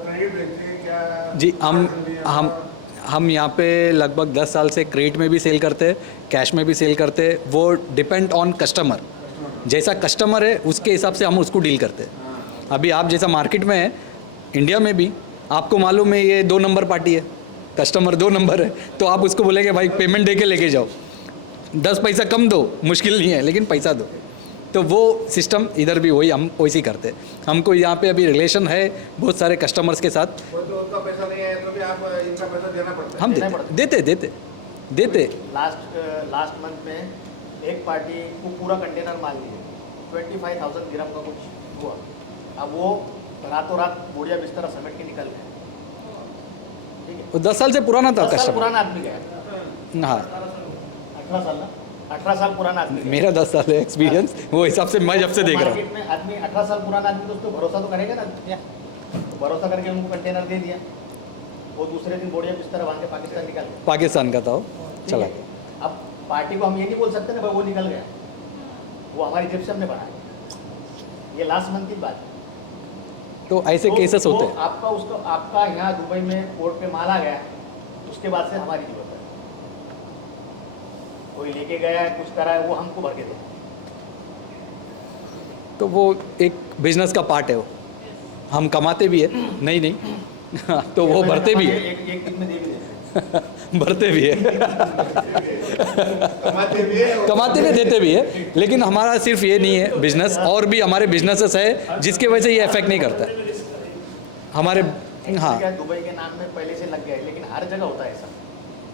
क्रेडिट बेचते हैं क्या? जी, हम यहाँ पे लगभग 10 साल से क्रेडिट में भी सेल करते हैं, कैश में भी सेल करते हैं, वो डिपेंड ऑन कस्टमर, जैसा कस्टमर है उसके हिसाब से हम उसको डील करते हैं। अभी आप जैसा मार्केट में है, इंडिया में भी आपको मालूम है ये 2 नंबर पार्टी है, कस्टमर 2 नंबर है, तो आप उसको बोलेंगे भाई पेमेंट दे के लेके जाओ, 10 पैसा कम दो, मुश्किल नहीं है लेकिन पैसा दो। तो वो सिस्टम इधर भी वही हम वैसे ही करते हैं। हमको यहाँ पे अभी रिलेशन है बहुत सारे कस्टमर्स के साथ, कोई तो उनका पैसा नहीं है तो भी आप इनका पैसा देना पड़ता है। हम देना देते। लास्ट मंथ में एक पार्टी को पूरा कंटेनर माल दिए, 25,000 दिरहम का कुछ हुआ, अब वो रातों रात बोरिया बिस्तर समेट के निकल गए। ठीक है, वो 10 साल से पुराना था 10 साल कस्टमर। पुराना आदमी गया, हाँ, 18 साल ना, 18 साल पुराना आदमी गया। मेरा 10 साल है एक्सपीरियंस, वो हिसाब से मैं जब से देख रहा हूँ। मार्केट में आदमी 18 साल पुराना आदमी तो उसको भरोसा तो करेगा ना, क्या भरोसा करके उनको कंटेनर दे दिया, वो दूसरे दिन बोरिया बिस्तर वहाँ के पाकिस्तान निकल गया। पाकिस्तान का था वो, ठीक चला है? गया। अब पार्टी को हम ये नहीं बोल सकते ना भाई वो निकल गया, वो हमारी जेब से हमने बनाया। ये लास्ट मंथ की बात है। तो ऐसे केसेस वो होते हैं। आपका उसका आपका यहाँ दुबई में पोर्ट पे माल आ गया, उसके बाद से हमारी जरूरत है। कोई लेके गया है, कुछ करा है, वो हमको भर के दो। तो वो एक बिजनेस का पार्ट है, वो हम कमाते भी है, नहीं तो वो भरते भी है, एक दिन में दे भी देते। भरते भी है, कमाते भी है कमाते भी देते भी है। लेकिन हमारा सिर्फ ये नहीं है बिजनेस, और भी हमारे बिजनेसेस है जिसके वजह से ये इफेक्ट नहीं करता है हमारे। हाँ, क्या दुबई के नाम में पहले से लग गया है, लेकिन हर जगह होता है ऐसा।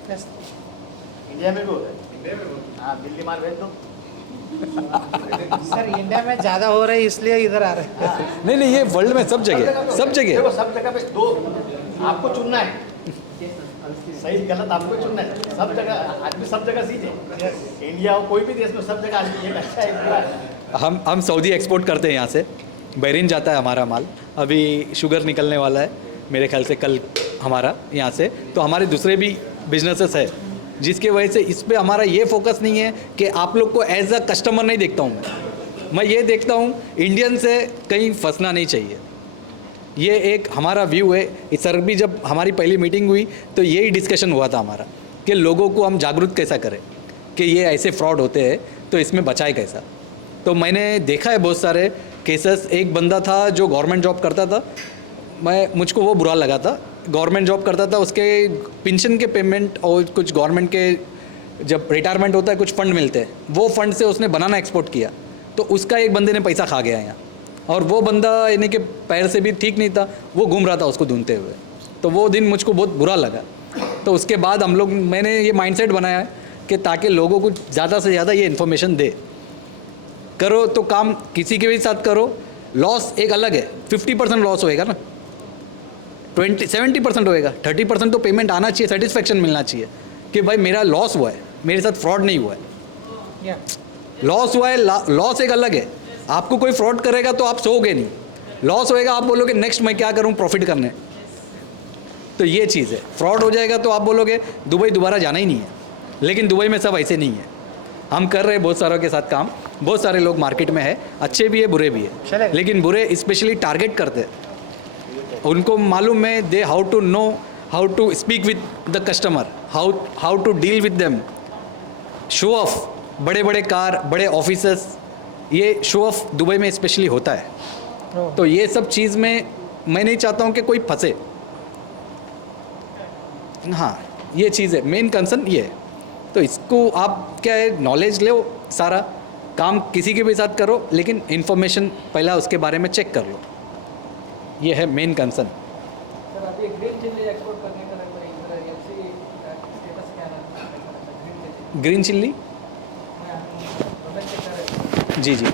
Yes. इंडिया में भी होता है। हाँ, दिल्ली माल भेज दो। सर इंडिया में ज़्यादा हो रहा है इसलिए इधर आ रहे हैं। नहीं ये वर्ल्ड में सब जगह, सब जगह। देखो सब जगह पे दो, आपको चुनना है, सही गलत आपको चुनना है। सब जगह आदमी सब जगह सीखे, इंडिया हो कोई भी देश में सब जगह आदमी एक अच्छा है बुरा है। हम सऊदी एक्सपोर्ट करते हैं यहाँ से, बहरीन जाता है हमारा माल। अभी शुगर निकलने वाला है मेरे ख्याल से कल हमारा यहाँ से। तो हमारे दूसरे भी बिजनेसेस है जिसके वजह से इस पे हमारा ये फोकस नहीं है कि आप लोग को एज अ कस्टमर नहीं देखता हूँ मैं ये देखता हूँ इंडियन से कहीं फंसना नहीं चाहिए। ये एक हमारा व्यू है। इस सर भी जब हमारी पहली मीटिंग हुई तो यही डिस्कशन हुआ था हमारा कि लोगों को हम जागरूक कैसा करें कि ये ऐसे फ्रॉड होते हैं तो इसमें बचाए कैसा। तो मैंने देखा है बहुत सारे केसेस। एक बंदा था जो गवर्नमेंट जॉब करता था, मुझको वो बुरा लगा था। गवर्नमेंट जॉब करता था, उसके पेंशन के पेमेंट और कुछ गवर्नमेंट के जब रिटायरमेंट होता है कुछ फंड मिलते हैं, वो फंड से उसने बनाना एक्सपोर्ट किया तो उसका एक बंदे ने पैसा खा गया यहाँ। और वो बंदा यानी कि पैर से भी ठीक नहीं था, वो घूम रहा था उसको ढूंढते हुए। तो वो दिन मुझको बहुत बुरा लगा। तो उसके बाद मैंने ये माइंडसेट बनाया है कि ताकि लोगों को ज़्यादा से ज़्यादा ये इन्फॉर्मेशन दे। करो तो काम किसी के भी साथ करो, लॉस एक अलग है। 50% लॉस होएगा ना, 70% होएगा, 30% तो पेमेंट आना चाहिए, सेटिस्फेक्शन मिलना चाहिए कि भाई मेरा लॉस हुआ है, मेरे साथ फ्रॉड नहीं हुआ है। लॉस हुआ है, लॉस एक अलग है। आपको कोई फ्रॉड करेगा तो आप सोओगे नहीं, लॉस होएगा आप बोलोगे नेक्स्ट मैं क्या करूं प्रॉफिट करने। तो ये चीज़ है। फ्रॉड हो जाएगा तो आप बोलोगे दुबई दोबारा जाना ही नहीं है। लेकिन दुबई में सब ऐसे नहीं है। हम कर रहे हैं बहुत सारों के साथ काम, बहुत सारे लोग मार्केट में है, अच्छे भी है बुरे भी है। लेकिन बुरे स्पेशली टारगेट करते हैं, उनको मालूम है they how to know how to speak with the customer, how to deal with them. Show off, बड़े बड़े कार, बड़े ऑफिसर्स, ये शो ऑफ दुबई में स्पेशली होता है। तो ये सब चीज़ में मैं नहीं चाहता हूँ कि कोई फंसे। हाँ, ये चीज़ है, मेन कंसर्न ये है। तो इसको आप क्या है नॉलेज लो, सारा काम किसी के भी साथ करो, लेकिन इन्फॉर्मेशन पहला उसके बारे में चेक कर लो। ये है मेन कंसर्न। सर अभी ग्रीन चिल्ली एक्सपोर्ट करने का एलसी स्टेटस क्या है? ग्रीन चिल्ली जी जी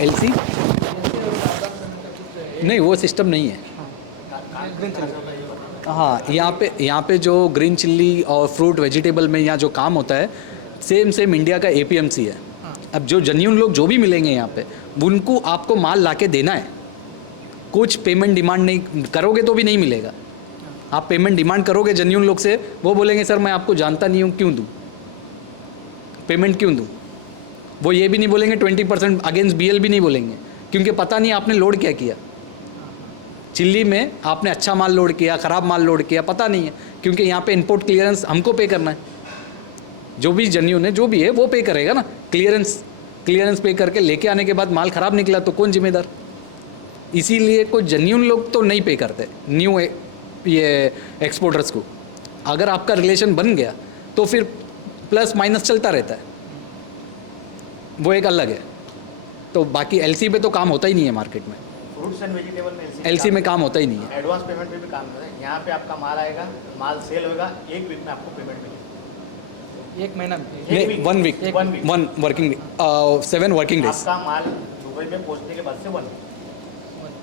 एलसी नहीं, वो सिस्टम नहीं है। हाँ, यहाँ पे जो ग्रीन चिल्ली और फ्रूट वेजिटेबल में यहाँ जो काम होता है सेम इंडिया का एपीएमसी है। अब जो जेन्युइन लोग जो भी मिलेंगे यहाँ पे, उनको आपको माल लाके देना है। कुछ पेमेंट डिमांड नहीं करोगे तो भी नहीं मिलेगा। आप पेमेंट डिमांड करोगे जेन्युइन लोग से, वो बोलेंगे सर मैं आपको जानता नहीं हूँ, क्यों दूँ पेमेंट, क्यों दूँ। वो ये भी नहीं बोलेंगे 20% अगेंस्ट बीएल भी नहीं बोलेंगे, क्योंकि पता नहीं आपने लोड क्या किया। चिल्ली में आपने अच्छा माल लोड किया, ख़राब माल लोड किया, पता नहीं है, क्योंकि यहाँ पे इंपोर्ट क्लियरेंस हमको पे करना है। जो भी जेन्युइन है, जो भी है, वो पे करेगा ना। क्लियरेंस पे करके लेके आने के बाद माल ख़राब निकला तो कौन जिम्मेदार। इसीलिए कोई जेन्युइन लोग तो नहीं पे करते न्यू ये एक्सपोर्टर्स को। अगर आपका रिलेशन बन गया तो फिर प्लस माइनस चलता रहता है, वो एक अलग है। तो बाकी एलसी पे तो काम होता ही नहीं है मार्केट में। फ्रूट्स एंड वेजिटेबल में एलसी में काम होता ही नहीं है। एडवांस पेमेंट पे भी काम होता है। यहाँ पे आपका माल आएगा, माल सेल होगा, एक वीक में आपको पेमेंट मिलेगी। एक महीना में नहीं, 1 वीक, 1 वर्किंग 7 वर्किंग डेज। आपका माल दुबई में पहुँचने के बाद से 1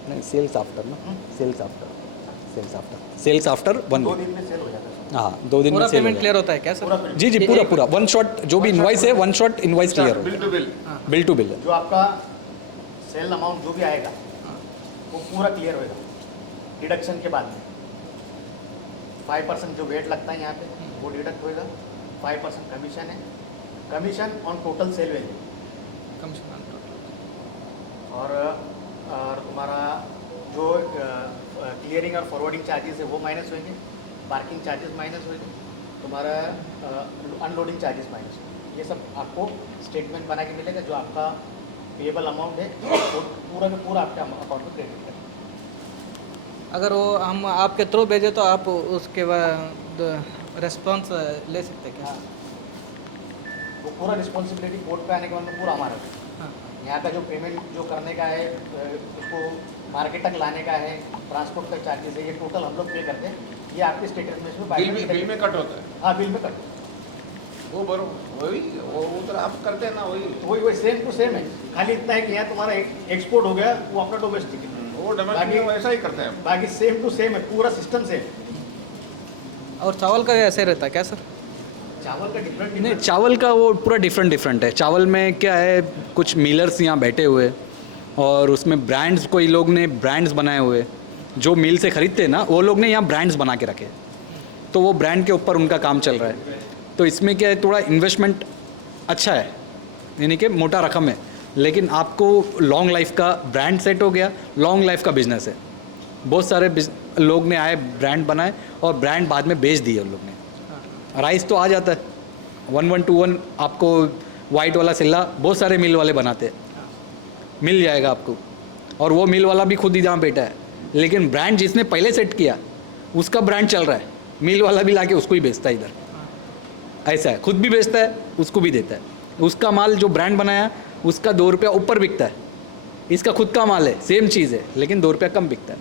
नहीं, सेल्स आफ्टर ना, सेल्स आफ्टर 1 2 वीक। दिन में सेल हो जाता है। हाँ, 2 दिन में पूरा सेल पेमेंट क्लियर होता है क्या सर? पूरा payment। जी पूरा 1 शॉट जो भी इनवाइस है 1 शॉट इनवाइस क्लियर हो, bill to bill. Bill to bill है। जो आपका सेल अमाउंट जो भी आएगा वो पूरा क्लियर होएगा डिडक्शन के बाद में। 5% जो वेट लगता है यहाँ पे वो डिडक्ट होएगा, 5% कमीशन है, commission on total sale value, और तुम्हारा जो क्लियरिंग और फॉरवर्डिंग चार्जेस है वो माइनस होंगे, पार्किंग चार्जेस माइनस होंगे, तुम्हारा अनलोडिंग चार्जेस माइनस होंगे। ये सब आपको स्टेटमेंट बना के मिलेगा जो आपका पेएबल अमाउंट है वो पूरा का पूरा आपके अकाउंट में क्रेडिट करेगा। अगर वो हम आपके थ्रू भेजे तो आप उसके बाद रिस्पॉन्स ले सकते क्या? वो पूरा रिस्पॉन्सिबिलिटी कोर्ट पे आने के बाद में पूरा हमारा है। हाँ। यहाँ का जो पेमेंट जो करने का है, उसको मार्केट तक लाने का है, ट्रांसपोर्ट का चार्जेस है, ये टोटल हम लोग पे करते हैं। ये आपके स्टेटमेंट में बिल में कट होता है। हाँ, बिल में कट। वो बरोबर वही वो तो आप करते हैं ना, वही वही सेम टू सेम है, खाली इतना है कि यहाँ तुम्हारा एक्सपोर्ट हो गया, वो अपना डोमेस्टिक है, वो डोमेस्टिक में वैसा ही करते हैं। बाकी सेम टू सेम है, पूरा सिस्टम सेम। और चावल का ऐसे रहता है क्या सर? चावल का डिफरेंट नहीं, चावल का वो पूरा डिफरेंट है। चावल में क्या है, कुछ मिलर्स यहाँ बैठे हुए और उसमें ब्रांड्स, कोई लोग ने ब्रांड्स बनाए हुए, जो मिल से ख़रीदते हैं ना वो लोग ने यहाँ ब्रांड्स बना के रखे, तो वो ब्रांड के ऊपर उनका काम चल रहा है। तो इसमें क्या है, थोड़ा इन्वेस्टमेंट अच्छा है, यानी कि मोटा रकम है, लेकिन आपको लॉन्ग लाइफ का ब्रांड सेट हो गया, लॉन्ग लाइफ का बिजनेस है। बहुत सारे लोग ने आए ब्रांड बनाए और ब्रांड बाद में बेच दिए उन लोग ने। राइस तो आ जाता है 1121, आपको वाइट वाला सिल्ला बहुत सारे मिल वाले बनाते हैं, मिल जाएगा आपको, और वो मिल वाला भी खुद ही जहाँ बैठा है, लेकिन ब्रांड जिसने पहले सेट किया उसका ब्रांड चल रहा है, मिल वाला भी लाके उसको ही बेचता है इधर। ऐसा है, खुद भी बेचता है, उसको भी देता है। उसका माल जो ब्रांड बनाया उसका 2 रुपया ऊपर बिकता है, इसका खुद का माल है, सेम चीज़ है, लेकिन 2 रुपया कम बिकता है।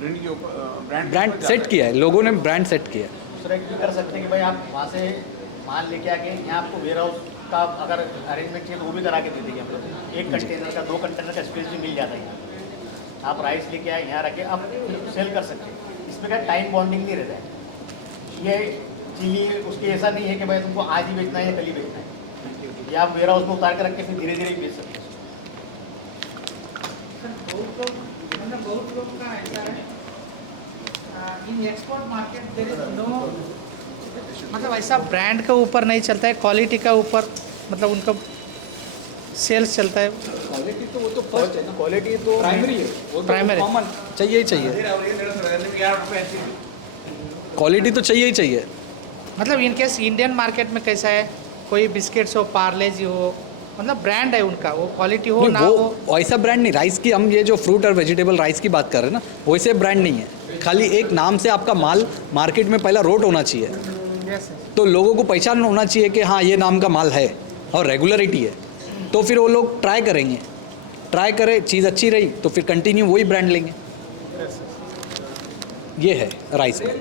ब्रांड सेट किया है, लोगों ने ब्रांड सेट किया है। दूसरा एक भी कर सकते हैं कि भाई आप वहाँ से माल लेके आके यहाँ आपको वेयर हाउस का अगर अरेंजमेंट चाहिए तो वो भी करा के दे देंगे हम लोग। 1 कंटेनर का 2 कंटेनर का स्पेस भी मिल जाता है यहाँ। आप राइस लेके आए, यहाँ रखे, आप सेल कर सकते हैं। इसमें क्या टाइम बॉन्डिंग नहीं रहता है। ये चिली उसके ऐसा नहीं है कि भाई तुमको आज ही बेचना है या कल ही बेचना है। ये आप वेयर हाउस में उतार के रख के फिर धीरे धीरे बेच सकते हैं। बहुत लोग का ऐसा है in export market there is no, मतलब ऐसा ब्रांड के ऊपर नहीं चलता है, क्वालिटी का ऊपर मतलब उनका सेल्स चलता है। क्वालिटी तो वो तो फर्स्ट है ना, क्वालिटी तो प्राइमरी है, वो तो Primary। कॉमन चाहिए ही चाहिए, क्वालिटी तो चाहिए ही चाहिए। मतलब इनकेस इंडियन मार्केट में कैसा है, कोई बिस्किट्स हो, पार्लेजी हो, मतलब ब्रांड है उनका, वो क्वालिटी हो ना हो। वो ऐसा ब्रांड नहीं, राइस की हम ये जो फ्रूट और वेजिटेबल राइस की बात कर रहे हैं ना, वैसे ब्रांड नहीं है। खाली एक नाम से आपका माल मार्केट में पहला रोट होना चाहिए, तो लोगों को पहचान होना चाहिए कि हाँ ये नाम का माल है और रेगुलरिटी है, तो फिर वो लोग ट्राई करेंगे, ट्राई करें, चीज़ अच्छी रही तो फिर कंटिन्यू वही ब्रांड लेंगे। ये है राइस में।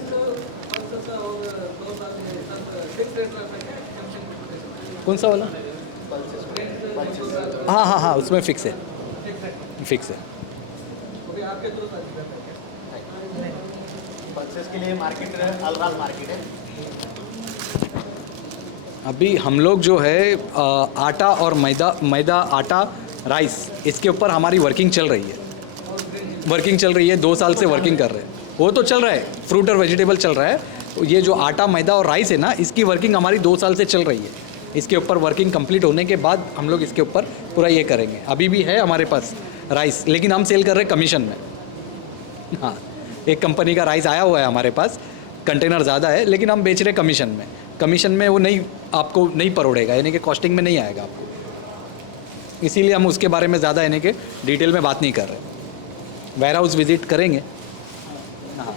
कौन सा वाला? हाँ हाँ हाँ, उसमें फिक्स है, फिक्स है। पल्सेस के लिए मार्केट अलराल मार्केट है। अभी हम लोग जो है आटा और मैदा आटा राइस, इसके ऊपर हमारी वर्किंग चल रही है, 2 साल से वर्किंग कर रहे हैं। वो तो चल रहा है, फ्रूट और वेजिटेबल चल रहा है। ये जो आटा मैदा और राइस है ना, इसकी वर्किंग हमारी 2 साल से चल रही है। इसके ऊपर वर्किंग कंप्लीट होने के बाद हम लोग इसके ऊपर पूरा ये करेंगे। अभी भी है हमारे पास राइस, लेकिन हम सेल कर रहे हैं कमीशन में। हाँ, एक कंपनी का राइस आया हुआ है हमारे पास, कंटेनर ज़्यादा है, लेकिन हम बेच रहे हैं कमीशन में। कमीशन में वो नहीं, आपको नहीं परोड़ेगा, यानी कि कॉस्टिंग में नहीं आएगा आपको। इसीलिए हम उसके बारे में ज़्यादा यानी कि डिटेल में बात नहीं कर रहे। वेयर हाउस विजिट करेंगे। हाँ,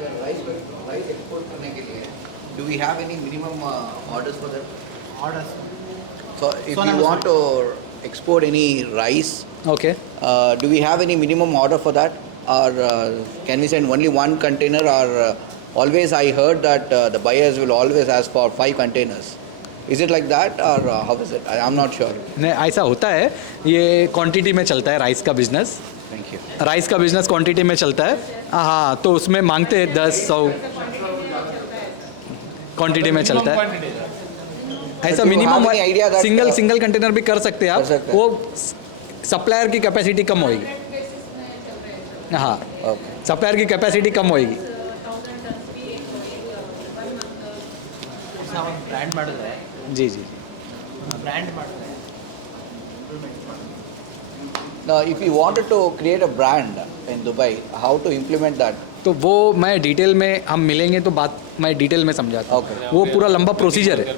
राइस एक्सपोर्ट करने के लिए do we have any minimum orders for that? Orders So if we want to export any rice, okay. do we have any minimum order for that, or can we send only 1 container, or always I heard that the buyers will always ask for 5 containers. Is it like that, or how is it? I'm not sure. नहीं, ऐसा होता है, ये quantity में चलता है rice का business. Thank you. Rice का बिजनेस क्वांटिटी में चलता है। हाँ, तो उसमें मांगते हैं 10-100 क्वांटिटी में चलता है। ऐसा you minimum have any idea that, single container भी कर सकते हैं कर आप, सकते हैं। वो सप्लायर की कैपेसिटी कम होगी। हाँ सप्लायर की कैपेसिटी कम होएगी ಬ್ರ್ಯಾಂಡ್ ಮಾಡಿದ್ರೆ जी जी ಬ್ರ್ಯಾಂಡ್ ಮಾಡಿದ್ರೆ Now, if you wanted to create a brand in Dubai, how to implement that? तो वो मैं डिटेल में हम मिलेंगे तो बात मैं डिटेल में समझाता हूँ Okay. वो पूरा लंबा प्रोसीजर है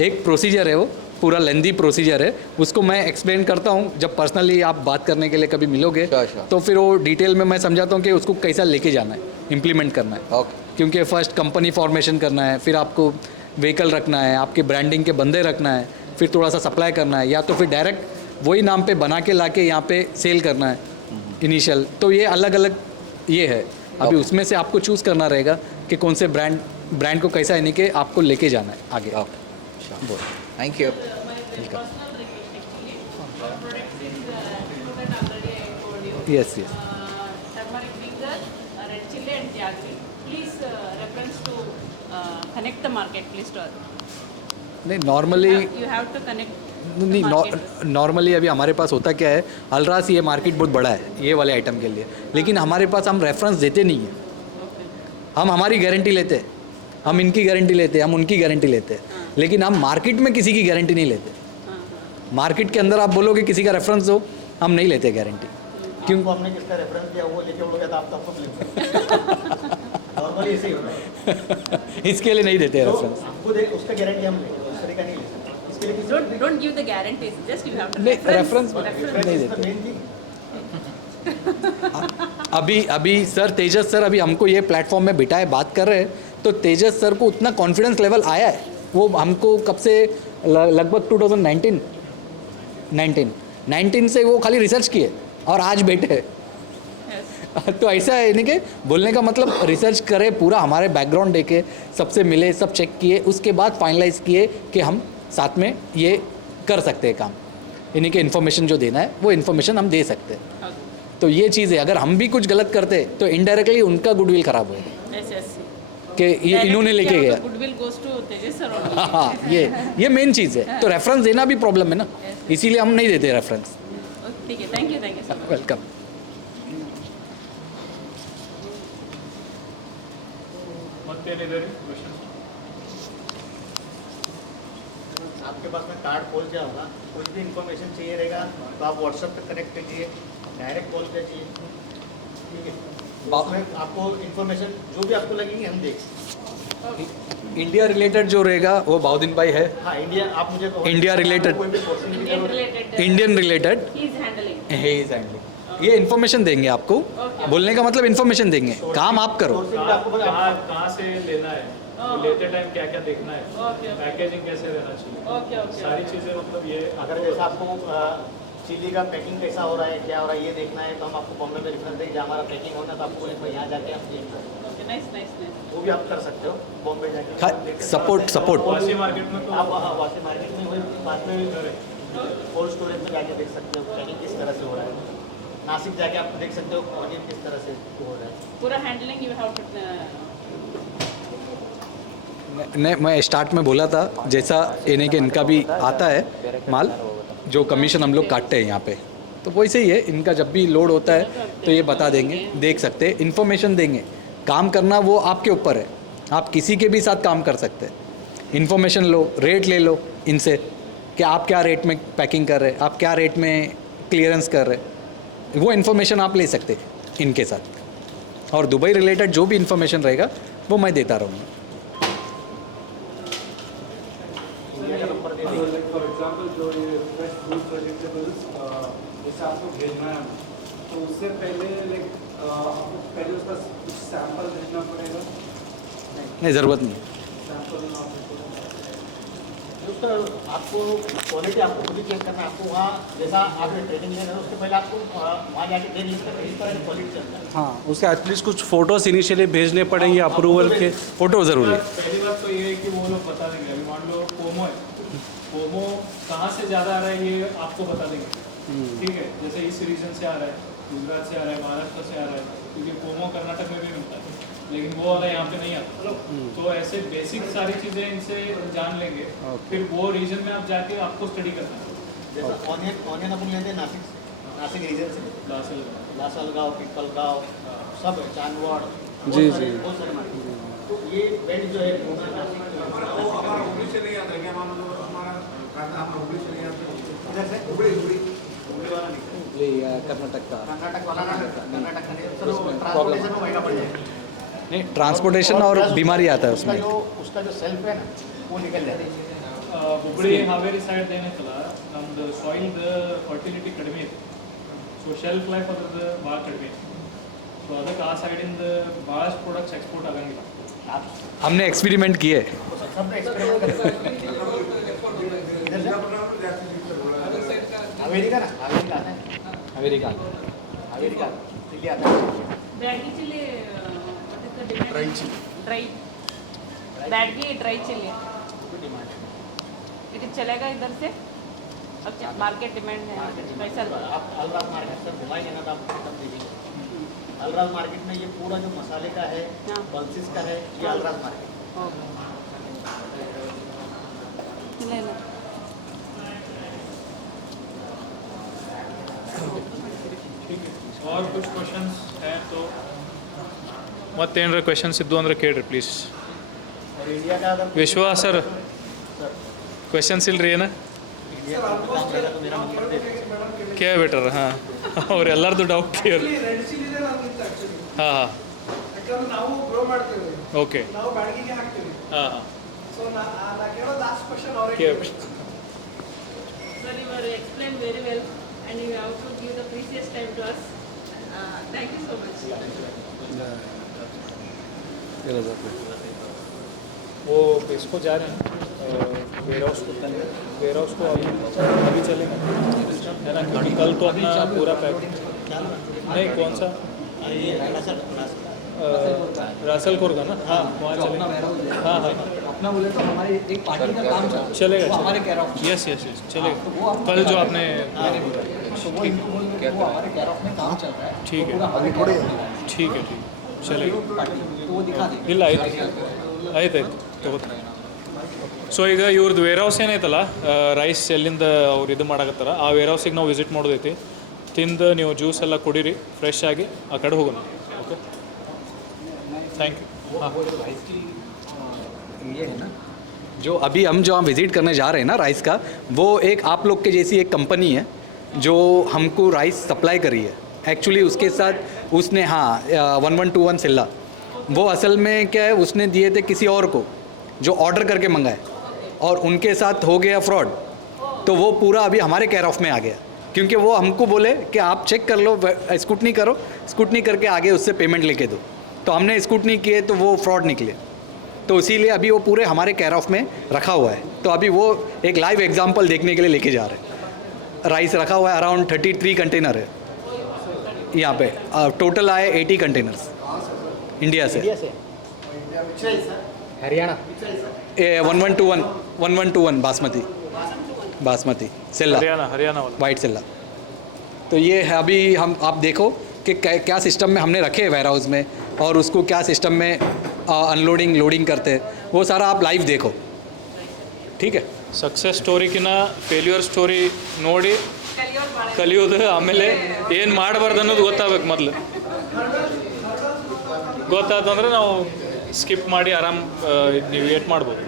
एक प्रोसीजर है वो पूरा लेंदी प्रोसीजर है उसको मैं एक्सप्लेन करता हूँ जब पर्सनली आप बात करने के लिए कभी मिलोगे Sure, sure. तो फिर वो डिटेल में मैं समझाता हूँ कि उसको कैसा लेके जाना है इम्प्लीमेंट करना है Okay. क्योंकि फर्स्ट कंपनी फॉर्मेशन करना है फिर आपको व्हीकल रखना है आपके ब्रांडिंग के बंदे रखना है फिर थोड़ा सा सप्लाई करना है या तो फिर डायरेक्ट वही नाम पे बना के ला के यहाँ पे सेल करना है इनिशियल तो ये अलग अलग ये है अभी Okay. उसमें से आपको चूज़ करना रहेगा कि कौन से ब्रांड को कैसा यानी कि आपको लेके जाना है आगे Okay. Sure. Thank you. Yes yes Turmeric vinegar, red chili and jaggery. Please reference to connect the market, please. नहीं normally You have to connect the नहीं market. नॉर्मली अभी हमारे पास होता क्या है अलरास ये मार्केट बहुत बड़ा है ये वाले आइटम के लिए लेकिन हमारे पास हम रेफरेंस देते नहीं हैं हम हमारी गारंटी लेते हैं हम इनकी गारंटी लेते हैं हम उनकी गारंटी लेते हैं लेकिन हम मार्केट में किसी की गारंटी नहीं लेते मार्केट के अंदर आप बोलोगे किसी का रेफरेंस हो हम नहीं लेते गारंटी क्यों क्यों हमने किसका रेफरेंस दिया वो लेके उड़ोगे तो आप तब ब्लेम नॉर्मली ऐसे ही होता है इसके लिए नहीं देते तो रेफरेंस हमको दे उसका गारंटी हम लेंगे दूसरे का नहीं ले सकते इसके लिए किसी Don't give the guarantees. Just you have to नहीं reference. रेफरेंस नहीं देते मेन थिंग अभी सर तेजस सर अभी हमको ये प्लेटफॉर्म में बिठाए बात कर रहे हैं तो तेजस सर को उतना कॉन्फिडेंस लेवल आया है वो हमको कब से लगभग 19 से वो खाली रिसर्च किए और आज बैठे हैं। तो ऐसा है नहीं कि बोलने का मतलब रिसर्च करे पूरा हमारे बैकग्राउंड देखे सबसे मिले सब चेक किए उसके बाद फाइनलाइज किए कि हम साथ में ये कर सकते हैं काम यानी कि इन्फॉर्मेशन जो देना है वो इन्फॉर्मेशन हम दे सकते हैं तो ये चीज़ है अगर हम भी कुछ गलत करते तो इनडायरेक्टली उनका गुडविल खराब होगा Yes, yes. कि ये इन्होंने लेके गया Goodwill goes to Tejas sir only. हाँ ये मेन चीज़ है तो रेफरेंस देना भी प्रॉब्लम है ना इसीलिए हम नहीं देते रेफरेंस ठीक है, thank you so much. Welcome ಮತ್ತೇನಿದೆ ರೀ ಕ್ವೆಶನ್ आपके पास में कार्ड खोल क्या होगा कुछ भी इंफॉर्मेशन चाहिए रहेगा तो आप व्हाट्सएप पे कनेक्ट कीजिए डायरेक्ट कॉल कीजिए ठीक है उसमें आपको इंफॉर्मेशन जो भी आपको लगेंगे हम देंगे इंडिया रिलेटेड जो रहेगा वो बाउद्दीन भाई है हाँ इंडिया आप मुझे India related. कोई भी sourcing की Indian जरूरत- related. Indian related He is handling. है इज हैंडलिंग ये इन्फॉर्मेशन देंगे आपको बोलने का मतलब इन्फॉर्मेशन देंगे काम आप करो sourcing का आपको बता- कहाँ से लेना है वो लेते टाइम क्या क्या देखना है Okay. पैकेजिंग कैसे रहना चाहिए Okay, okay. सारी चीज़ें मतलब ये अगर जैसा आपको चिली का पैकिंग कैसा हो रहा है क्या हो रहा है ये देखना है तो हम आपको बॉम्बे में रेफरेंस देंगे जहाँ हमारा पैकिंग होना तो आपको बोले यहाँ जाके आप देख सकते Okay, nice, nice, nice. हो वो भी आप कर सकते हो बॉम्बे जाके हाँ, देख सकते हो। support. वासी मार्केट में तो आप हाँ वासी मार्केट में वही बाद में कोल्ड स्टोरेज में जाके देख सकते हो पैकिंग किस तरह से हो रहा है नासिक जाके आप देख सकते हो ऑनियन किस तरह से हो रहा है पूरा हैंडलिंग यू हैव टू नहीं मैं स्टार्ट में बोला था जैसा यानी कि इनका भी आता है माल जो कमीशन हम लोग काटते हैं यहाँ पे तो वैसे ही है इनका जब भी लोड होता है तो ये बता देंगे देख सकते हैं इन्फॉर्मेशन देंगे काम करना वो आपके ऊपर है आप किसी के भी साथ काम कर सकते हैं इन्फॉर्मेशन लो रेट ले लो इनसे कि आप क्या रेट में पैकिंग कर रहे हैं आप क्या रेट में क्लियरेंस कर रहे हैं वो इन्फॉर्मेशन आप ले सकते हैं इनके साथ और दुबई रिलेटेड जो भी इन्फॉर्मेशन रहेगा वो मैं देता रहूँगा फॉर एग्जाम्पल जो ये फ्रेश फ्रूट वेजिटेबल्स जैसे आपको भेजना है तो उससे पहले आपको पहले उसका कुछ सैंपल भेजना पड़ेगा नहीं ज़रूरत नहीं सैंपल उसका आपको क्वालिटी आपको खुद ही चेक करना है आपको वहाँ जैसा आप ट्रेनिंग ले रहे हो उसके पहले आपको वहाँ जाके देख इस तरह की क्वालिटी चलता है हाँ उसके एटलीस्ट कुछ फोटोज इनिशियली भेजने पड़ेंगे अप्रूवल के फ़ोटो ज़रूरी है पहली बात तो ये है कि वो लोग बता देंगे अभी मान लो पोमो है पोमो कहाँ से ज़्यादा आ रहा है ये आपको बता देंगे ठीक है जैसे इस रीजन से आ रहा है गुजरात से आ रहा है महाराष्ट्र से आ रहा है क्योंकि पोमो कर्नाटक में भी मिलता है लेकिन वो वाला यहाँ पे नहीं आता तो ऐसे बेसिक सारी चीज़ें इनसे जान लेंगे फिर वो रीजन में आप जाके आपको स्टडी करना है जैसा ऑनियन अपन लेते हैं नासिक रीजन से लासलगांव, पिपलगांव, सब है, चांदवड़, जी, बहुत सारे- जी। बहुत सारे मार्केट। तो ये बेल्ट जो है पूना, नासिक, वो हमारा हुबली से नहीं आता क्या? मान लो हमारा खाता हमारा हुबली से नहीं आता। इधर से हुबली हुबली हुबली वाला नहीं, कर्नाटक का कर्नाटक वाला ना, कर्नाटक का नहीं, सर वो ट्रांसपोर्टेशन में महंगा पड़ जाएगा। नहीं, ट्रांसपोर्टेशन और प्लस बीमारी आता है उसका उसमें। उसका जो सेल्फ है ना, वो निकल जाता है। ಹುಬ್ಬಳ್ಳಿ ಹಾವೇರಿ ಸೈಡ್ ಏನೈತಲ್ಲ ನಮ್ದು ಸಾಯಿಲ್ದ ಫರ್ಟಿಲಿಟಿ ಕಡಿಮೆ ಇದೆ. ಸೊ ಶೆಲ್ಫ್ ಲೈಫ್ ಅದ್ರದ್ದು ಭಾಳ ಕಡಿಮೆ ಐತಿ. ಸೊ ಅದಕ್ಕೆ ಆ ಸೈಡಿಂದ ಭಾಳಷ್ಟು ಪ್ರಾಡಕ್ಟ್ಸ್ ಎಕ್ಸ್ಪೋರ್ಟ್ ಆಗಂಗಿಲ್ಲ. हमने एक्सपेरिमेंट किए। सबने एक्सपेरिमेंट कर इधर से हावेरी का ना, हावेरी का आता है, हावेरी का चिल्ली आता है, Byadgi chilli dry chilli Byadgi dry chilli it चलेगा इधर से. अच्छा मार्केट डिमांड है कैसा? आप अलराज मार्केट सर घुमाएंगे ना तो आप तब देखेंगे। अलराज मार्केट में ये पूरा जो मसाले का है, हाँ। पल्सिस का है, ये अलराज मार्केट। ले लो. और कुछ क्वेश्चंस हैं तो ಮತ್ತೇನಾರ ಕ್ವೆಶನ್ಸ್ ಇದ್ದು ಅಂದ್ರೆ ಕೇಳ್ರಿ ಪ್ಲೀಸ್. और इंडिया का अगर ವಿಶ್ವ ಸರ್ ಕ್ವೆಶನ್ಸ್ ಇಲ್ರಿ ಏನ इंडिया का काम रहेगा तो मेरा नंबर दे दीजिए। ಕೇಳ್ಬಿಟ್ರ ಹಾಂ ಅವ್ರೆಲ್ಲರದು ಡೌಟ್ ಕ್ಲಿಯರ್. ರೆಡ್ ಚಿಲ್ಲಿನೇ ನಮ್ಗಿತ್ತು ಆ್ಯಕ್ಚುಲಿ. ಹಾಂ ಹಾಂ ಯಾಕಂದ್ರೆ ನಾವು ಗ್ರೋ ಮಾಡ್ತೇವೆ, ಓಕೆ ನಾವು ಬಾಡಿಗೆಗೆ ಹಾಕ್ತೀವಿ. ಹಾಂ ಹಾಂ ಸೊ ನಾ ಕೇಳೋ ಲಾಸ್ಟ್ ಕ್ವಶನ್ ಅವ್ರಿಗೆ ಕೇಳ್ಬಿಟ್ಟು Sir, you were explained very well and you have to give the precious time to us. Thank you so much. वो इसको जा रहे हैं वेयर हाउस को अभी चलेगा है ना, क्योंकि कल तो अपना पूरा पैक नहीं कौन सा ये रहना सर रासल कोर का ना, हाँ वहाँ चलेगा, हाँ हाँ अपना बोले तो हमारी एक पार्टी का काम चल चलेगा वो हमारे कह रहा हूँ यस यस यस चलेगा. कल जो आपने तो वो इनको बोल रहे हैं, वो हमारे कह रहा में काम चल रहा है ठीक है पूरा हमारे थोड़े ठीक है चलेगा. तो वो दिखा देंगे. ಇಲ್ಲ ಆಯ್ತು ತಗೋತಾರೆ. ಸೊ ಈಗ ಇವ್ರದ್ದು ವೇರ್ ಹೌಸ್ ಏನೈತಲ್ಲ ರೈಸ್ ಎಲ್ಲಿಂದ ಅವ್ರು ಇದು ಮಾಡಕತ್ತಾರ ಆ ವೇರ್ ಹೌಸಿಗೆ ನಾವು ವಿಸಿಟ್ ಮಾಡೋದೈತಿ. ತಿಂದು ನೀವು ಜ್ಯೂಸ್ ಎಲ್ಲ ಕುಡೀರಿ ಫ್ರೆಶ್ ಆಗಿ ಆ ಕಡೆ ಹೋಗೋಣ. Okay thank you. ಹಾಂ ये है ना जो अभी हम जो विज़िट करने जा रहे हैं ना राइस का, वो एक आप लोग के जैसी एक कंपनी है जो हमको राइस सप्लाई करी है. एक्चुअली उसके साथ उसने 1121 सिल्ला वो असल में क्या है, उसने दिए थे किसी और को जो ऑर्डर करके मंगाए और उनके साथ हो गया फ्रॉड. तो वो पूरा अभी हमारे केयर ऑफ में आ गया क्योंकि वो हमको बोले कि आप चेक कर लो, स्कूटनी करो, स्कूटनी करके आगे उससे पेमेंट लेके दो. तो हमने स्कूटनी किए तो वो फ्रॉड निकले. तो इसीलिए अभी वो पूरे हमारे केयर ऑफ में रखा हुआ है. तो अभी वो एक लाइव एग्जांपल देखने के लिए लेके जा रहे हैं. राइस रखा हुआ है, अराउंड 33 कंटेनर है यहाँ पे. टोटल आए 80 कंटेनर्स इंडिया से. इंडिया से हरियाणा 1121 बासमती सेल्ला, हरियाणा वाला वाइट सेल्ला. तो ये है अभी हम आप देखो कि क्या सिस्टम में हमने रखे हैं वेयर हाउस में और उसको क्या सिस्टम में अनलोडिंग लोडिंग करते हैं, वो सारा आप लाइव देखो. ठीक है. ಸಕ್ಸಸ್ ಸ್ಟೋರಿಗಿನ ಫೇಲ್ಯೂರ್ ಸ್ಟೋರಿ ನೋಡಿ ಕಲಿಯೋದು, ಆಮೇಲೆ ಏನು ಮಾಡಬಾರ್ದು ಅನ್ನೋದು ಗೊತ್ತಾಗಬೇಕು ಮೊದಲು. ಗೊತ್ತಾಯ್ತಂದ್ರೆ ನಾವು ಸ್ಕಿಪ್ ಮಾಡಿ ಆರಾಮ್ ನೀವು ವೇಟ್ ಮಾಡ್ಬೋದು.